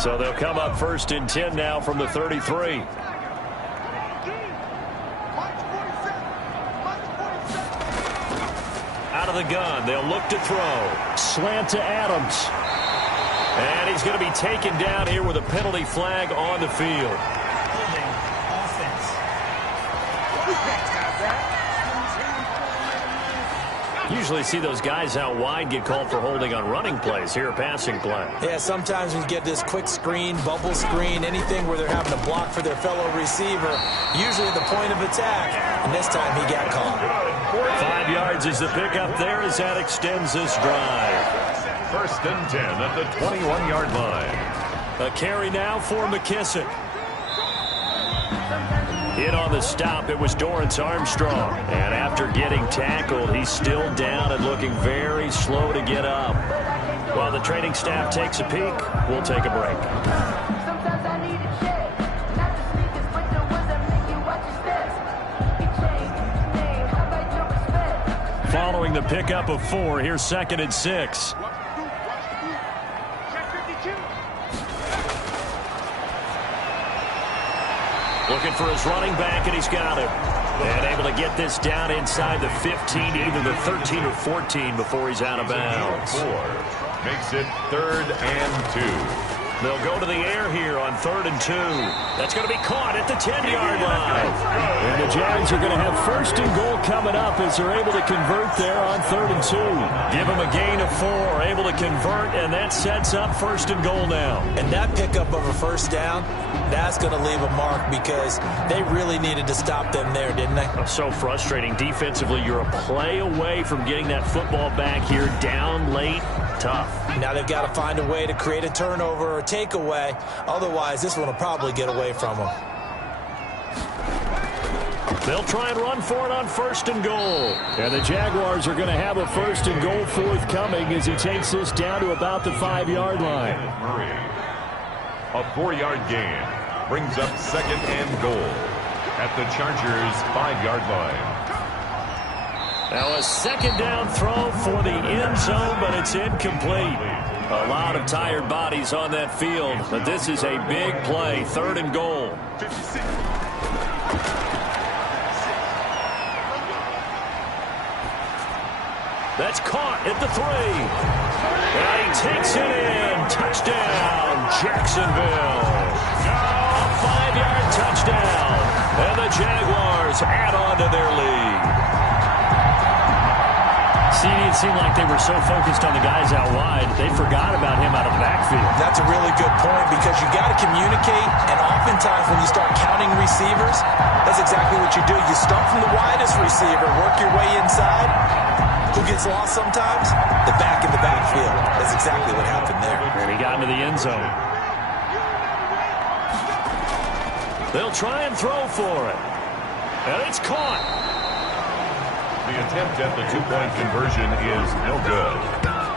So they'll come up 1st and 10 now from the 33. Out of the gun, they'll look to throw. Slant to Adams. And he's going to be taken down here with a penalty flag on the field. Usually see those guys out wide get called for holding on running plays. Here, a passing play. Yeah, sometimes we get this quick screen, bubble screen, anything where they're having to block for their fellow receiver, usually at the point of attack, and this time he got caught. 5 yards is the pickup there as that extends this drive. 1st and 10 at the 21-yard line. A carry now for McKissick. In on the stop, it was Dorrance Armstrong. And after getting tackled, he's still down and looking very slow to get up. While the training staff takes a peek, we'll take a break. Following the pickup of 4, here's 2nd and 6. Looking for his running back, and he's got him. And able to get this down inside the 15, either the 13 or 14 before he's out of bounds. 4 makes it 3rd and 2. They'll go to the air here on 3rd and 2. That's going to be caught at the 10-yard line. And the Jags are going to have 1st and goal coming up as they're able to convert there on 3rd and 2. Give them a gain of 4, able to convert, and that sets up 1st and goal now. And that pickup of a 1st down, that's going to leave a mark because they really needed to stop them there, didn't they? So frustrating. Defensively, you're a play away from getting that football back here down late. Tough. Now they've got to find a way to create a turnover or takeaway. Otherwise, this one will probably get away from them. They'll try and run for it on 1st and goal. And the Jaguars are going to have a 1st and goal forthcoming as he takes this down to about the 5-yard line. A 4-yard gain brings up 2nd and goal at the Chargers' 5-yard line. Now a 2nd down throw for the end zone, but it's incomplete. A lot of tired bodies on that field, but this is a big play. 3rd and goal. That's caught at the 3. And he takes it in. Touchdown, Jacksonville. A 5-yard touchdown. And the Jaguars add on to their lead. See, it seemed like they were so focused on the guys out wide, they forgot about him out of the backfield. That's a really good point because you got to communicate, and oftentimes when you start counting receivers, that's exactly what you do. You start from the widest receiver, work your way inside. Who gets lost sometimes? The back in the backfield. That's exactly what happened there. And he got into the end zone. They'll try and throw for it. And it's caught. The attempt at the two-point conversion is no good.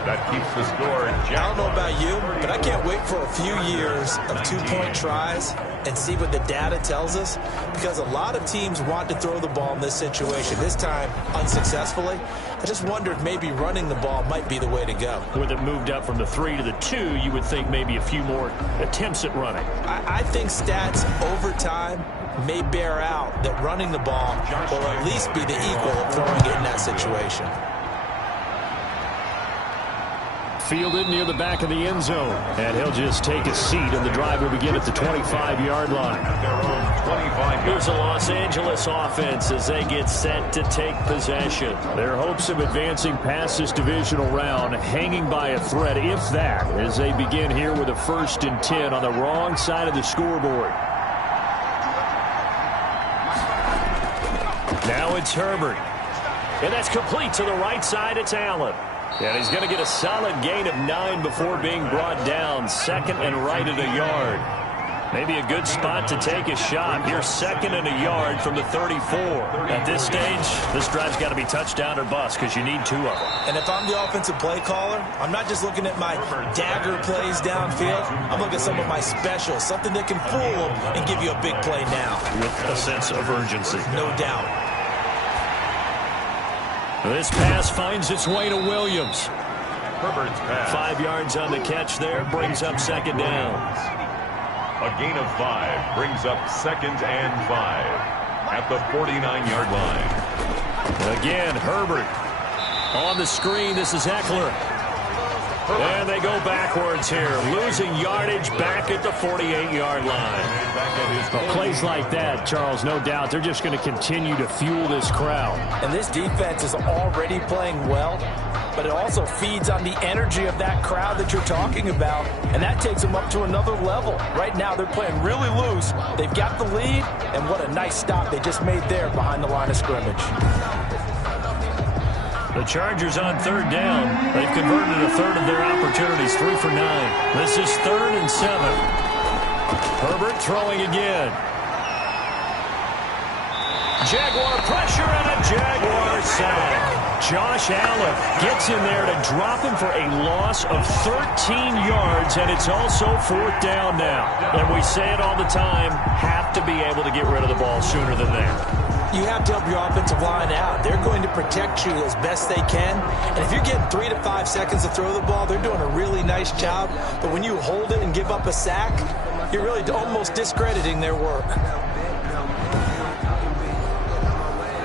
That keeps the score. I don't know about you, but I can't wait for a few years of two-point tries and see what the data tells us, because a lot of teams want to throw the ball in this situation, this time unsuccessfully. I just wonder if maybe running the ball might be the way to go. With it moved up from the 3 to the 2, you would think maybe a few more attempts at running. I think stats over time may bear out that running the ball will at least be the equal of throwing it in that situation. Fielded near the back of the end zone. And he'll just take a seat, and the drive will begin at the 25-yard line. Here's the Los Angeles offense as they get set to take possession. Their hopes of advancing past this divisional round hanging by a thread, if that, as they begin here with a 1st and 10 on the wrong side of the scoreboard. Now it's Herbert. And that's complete to the right side. It's Allen. And he's going to get a solid gain of 9 before being brought down. 2nd and right at a yard. Maybe a good spot to take a shot. Here's 2nd and a yard from the 34. At this stage, this drive's got to be touchdown or bust because you need 2 of them. And if I'm the offensive play caller, I'm not just looking at my dagger plays downfield. I'm looking at some of my specials, something that can fool them and give you a big play now. With a sense of urgency. No doubt. This pass finds its way to Williams. Herbert's pass. 5 yards on the catch there, brings up 2nd down. A gain of 5 brings up 2nd and 5 at the 49-yard line. Again, Herbert on the screen. This is Eckler. And they go backwards here, losing yardage back at the 48-yard line. Plays like that, Charles, no doubt, they're just going to continue to fuel this crowd. And this defense is already playing well, but it also feeds on the energy of that crowd that you're talking about, and that takes them up to another level. Right now, they're playing really loose. They've got the lead, and what a nice stop they just made there behind the line of scrimmage. The Chargers on 3rd down. They've converted a 3rd of their opportunities, 3 for 9. This is 3rd and 7. Herbert throwing again. Jaguar pressure and a Jaguar sack. Josh Allen gets in there to drop him for a loss of 13 yards, and it's also 4th down now. And we say it all the time, have to be able to get rid of the ball sooner than that. You have to help your offensive line out. They're going to protect you as best they can. And if you're getting 3 to 5 seconds to throw the ball, they're doing a really nice job. But when you hold it and give up a sack, you're really almost discrediting their work.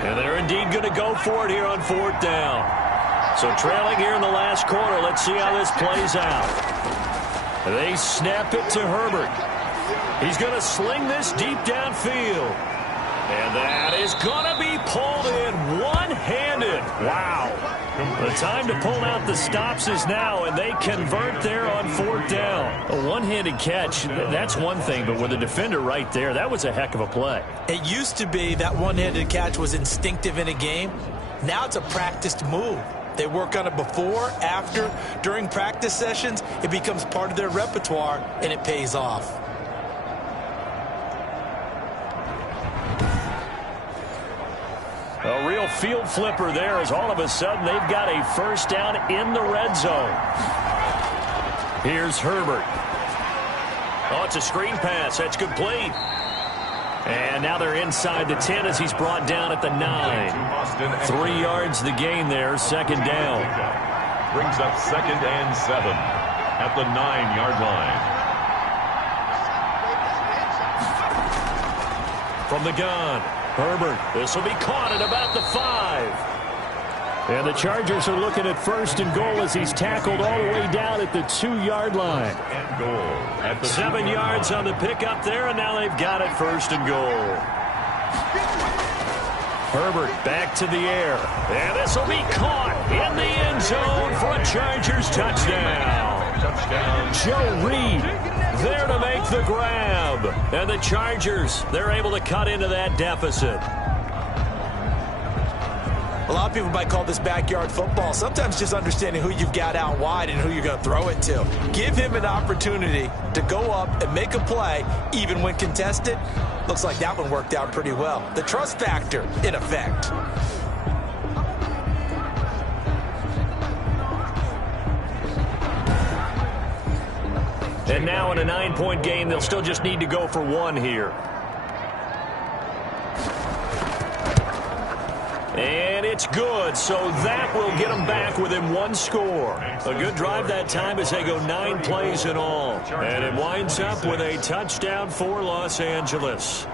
And they're indeed going to go for it here on 4th down. So trailing here in the last quarter, let's see how this plays out. They snap it to Herbert. He's going to sling this deep downfield. And that is going to be pulled in one-handed. Wow. The time to pull out the stops is now, and they convert there on 4th down. A one-handed catch, that's one thing, but with a defender right there, that was a heck of a play. It used to be that one-handed catch was instinctive in a game. Now it's a practiced move. They work on it before, after, during practice sessions. It becomes part of their repertoire, and it pays off. A real field flipper there as all of a sudden they've got a 1st down in the red zone. Here's Herbert. Oh, it's a screen pass. That's complete. And now they're inside the 10 as he's brought down at the 9. 3 yards the gain there, 2nd down. Brings up 2nd and 7 at the 9-yard line. From the gun. Herbert, this will be caught at about the 5. And the Chargers are looking at first and goal as he's tackled all the way down at the 2-yard line. And goal at the 7 yards on the pickup there, and now they've got it first and goal. Herbert back to the air. And this will be caught in the end zone for a Chargers touchdown. Joe Reed there to make the grab. And the Chargers, they're able to cut into that deficit. A lot of people might call this backyard football. Sometimes just understanding who you've got out wide and who you're going to throw it to. Give him an opportunity to go up and make a play, even when contested. Looks like that one worked out pretty well. The trust factor in effect. And now in a 9-point game, they'll still just need to go for one here. And it's good, so that will get them back within one score. A good drive that time as they go 9 plays in all. And it winds up with a touchdown for Los Angeles.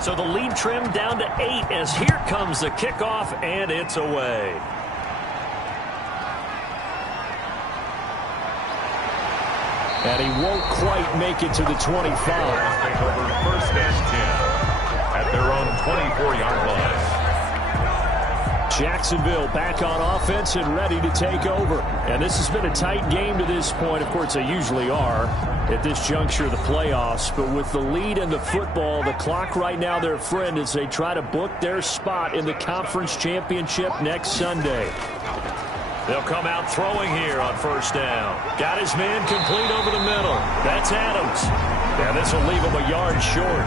So the lead trimmed down to 8 as here comes the kickoff, and it's away. And he won't quite make it to the 25. Take over first and 10 at their own 24-yard line. Jacksonville back on offense and ready to take over. And this has been a tight game to this point. Of course, they usually are at this juncture of the playoffs. But with the lead in the football, the clock right now their friend as they try to book their spot in the conference championship next Sunday. They'll come out throwing here on first down. Got his man complete over the middle. That's Adams. And this will leave him a yard short.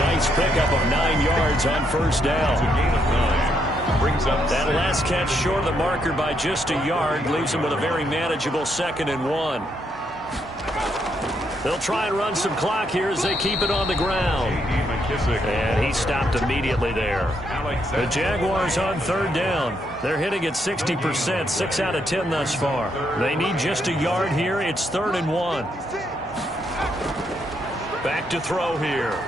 Nice pickup of 9 yards on first down. It's a gain of 9. Brings up that last catch short of the marker by just a yard. Leaves him with a very manageable 2nd and 1. They'll try and run some clock here as they keep it on the ground. And he stopped immediately there. The Jaguars on 3rd down. They're hitting at 60%, 6 out of 10 thus far. They need just a yard here. It's 3rd and 1. Back to throw here.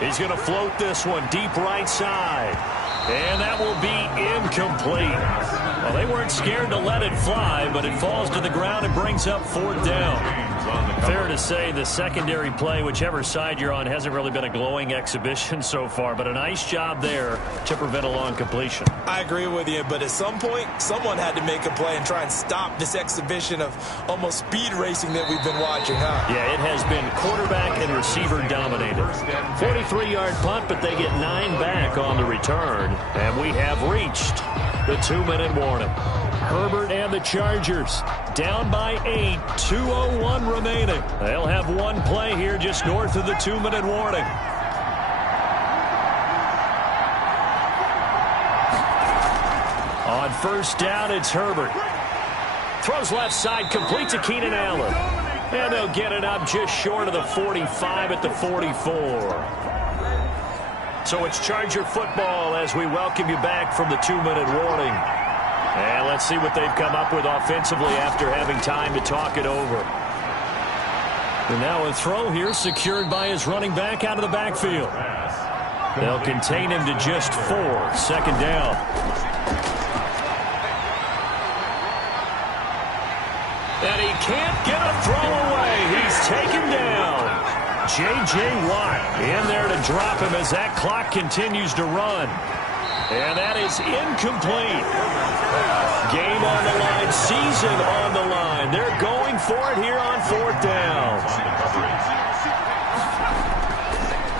He's going to float this one deep right side. And that will be incomplete. Well, they weren't scared to let it fly, but it falls to the ground and brings up 4th down. Fair to say the secondary play, whichever side you're on, hasn't really been a glowing exhibition so far, but a nice job there to prevent a long completion. I agree with you, but at some point, someone had to make a play and try and stop this exhibition of almost speed racing that we've been watching, huh? Yeah, it has been quarterback and receiver dominated. 43-yard punt, but they get 9 back on the return, and we have reached the 2-minute warning. Herbert and the Chargers down by 8, 2:01 remaining. They'll have one play here just north of the 2-minute warning. On first down, it's Herbert. Throws left side, complete to Keenan Allen. And they'll get it up just short of the 45 at the 44. So it's Charger football as we welcome you back from the 2-minute warning. And let's see what they've come up with offensively after having time to talk it over. And now a throw here secured by his running back out of the backfield. They'll contain him to just 4. 2nd down. And he can't get a throw away. He's taken down. J.J. Watt in there to drop him as that clock continues to run. And that is incomplete. Game on the line, season on the line. They're going for it here on 4th down.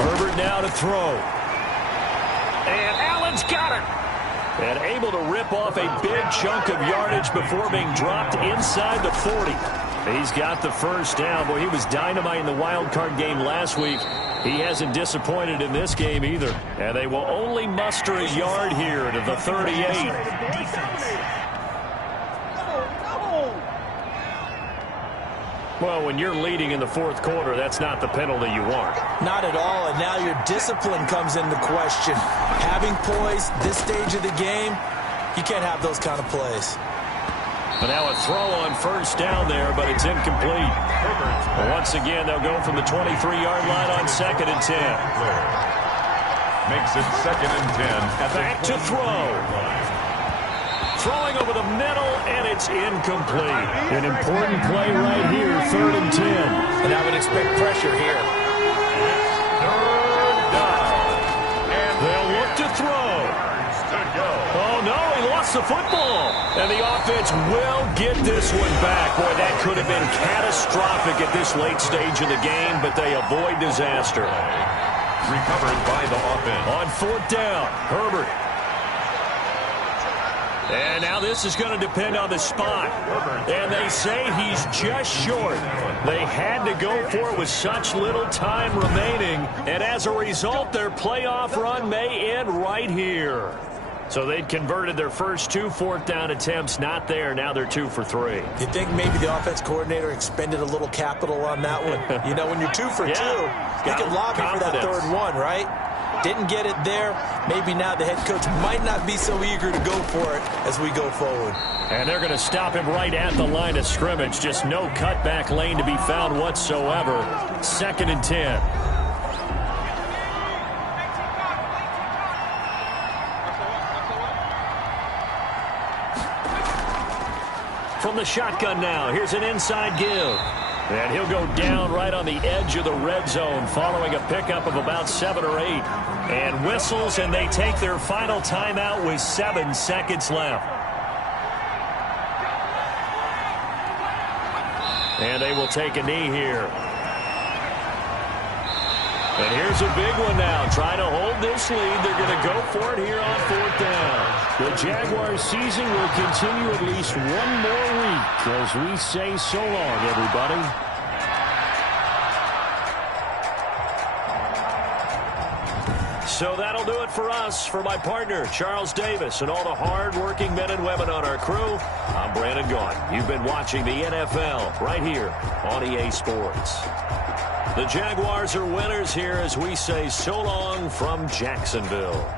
Herbert now to throw. And Allen's got it. And able to rip off a big chunk of yardage before being dropped inside the 40. He's got the first down. Boy, he was dynamite in the wild card game last week. He hasn't disappointed in this game either. And they will only muster a yard here to the 38. Well, when you're leading in the 4th quarter, that's not the penalty you want. Not at all, and now your discipline comes into question. Having poise this stage of the game, you can't have those kind of plays. But now a throw on first down there, but it's incomplete. But once again, they'll go from the 23-yard line on 2nd and 10. Makes it 2nd and 10. Back to throw. Throwing over the middle, and it's incomplete. An important play right here, 3rd and 10. And I would expect pressure here. Third down. And They'll look to throw. Oh, no, he lost the football. And the offense will get this one back. Boy, that could have been catastrophic at this late stage in the game, but they avoid disaster. recovered by the offense. On 4th down, Herbert. And now this is going to depend on the spot. And they say he's just short. They had to go for it with such little time remaining. And as a result, their playoff run may end right here. So they'd converted their first 2 4th down attempts. Not there. Now they're 2 for 3. You think maybe the offense coordinator expended a little capital on that one? You know, when you're 2 for 2, you can lobby for that 3rd one, right? Didn't get it there. Maybe now the head coach might not be so eager to go for it as we go forward. And they're going to stop him right at the line of scrimmage. Just no cutback lane to be found whatsoever. 2nd and 10. From the shotgun now, here's an inside give. And he'll go down right on the edge of the red zone following a pickup of about 7 or 8. And whistles, and they take their final timeout with 7 seconds left. And they will take a knee here. And here's a big one now. Trying to hold this lead. They're going to go for it here on 4th down. The Jaguars season will continue at least one more week as we say so long, everybody. So that'll do it for us. For my partner, Charles Davis, and all the hard-working men and women on our crew, I'm Brandon Gaughan. You've been watching the NFL right here on EA Sports. The Jaguars are winners here as we say so long from Jacksonville.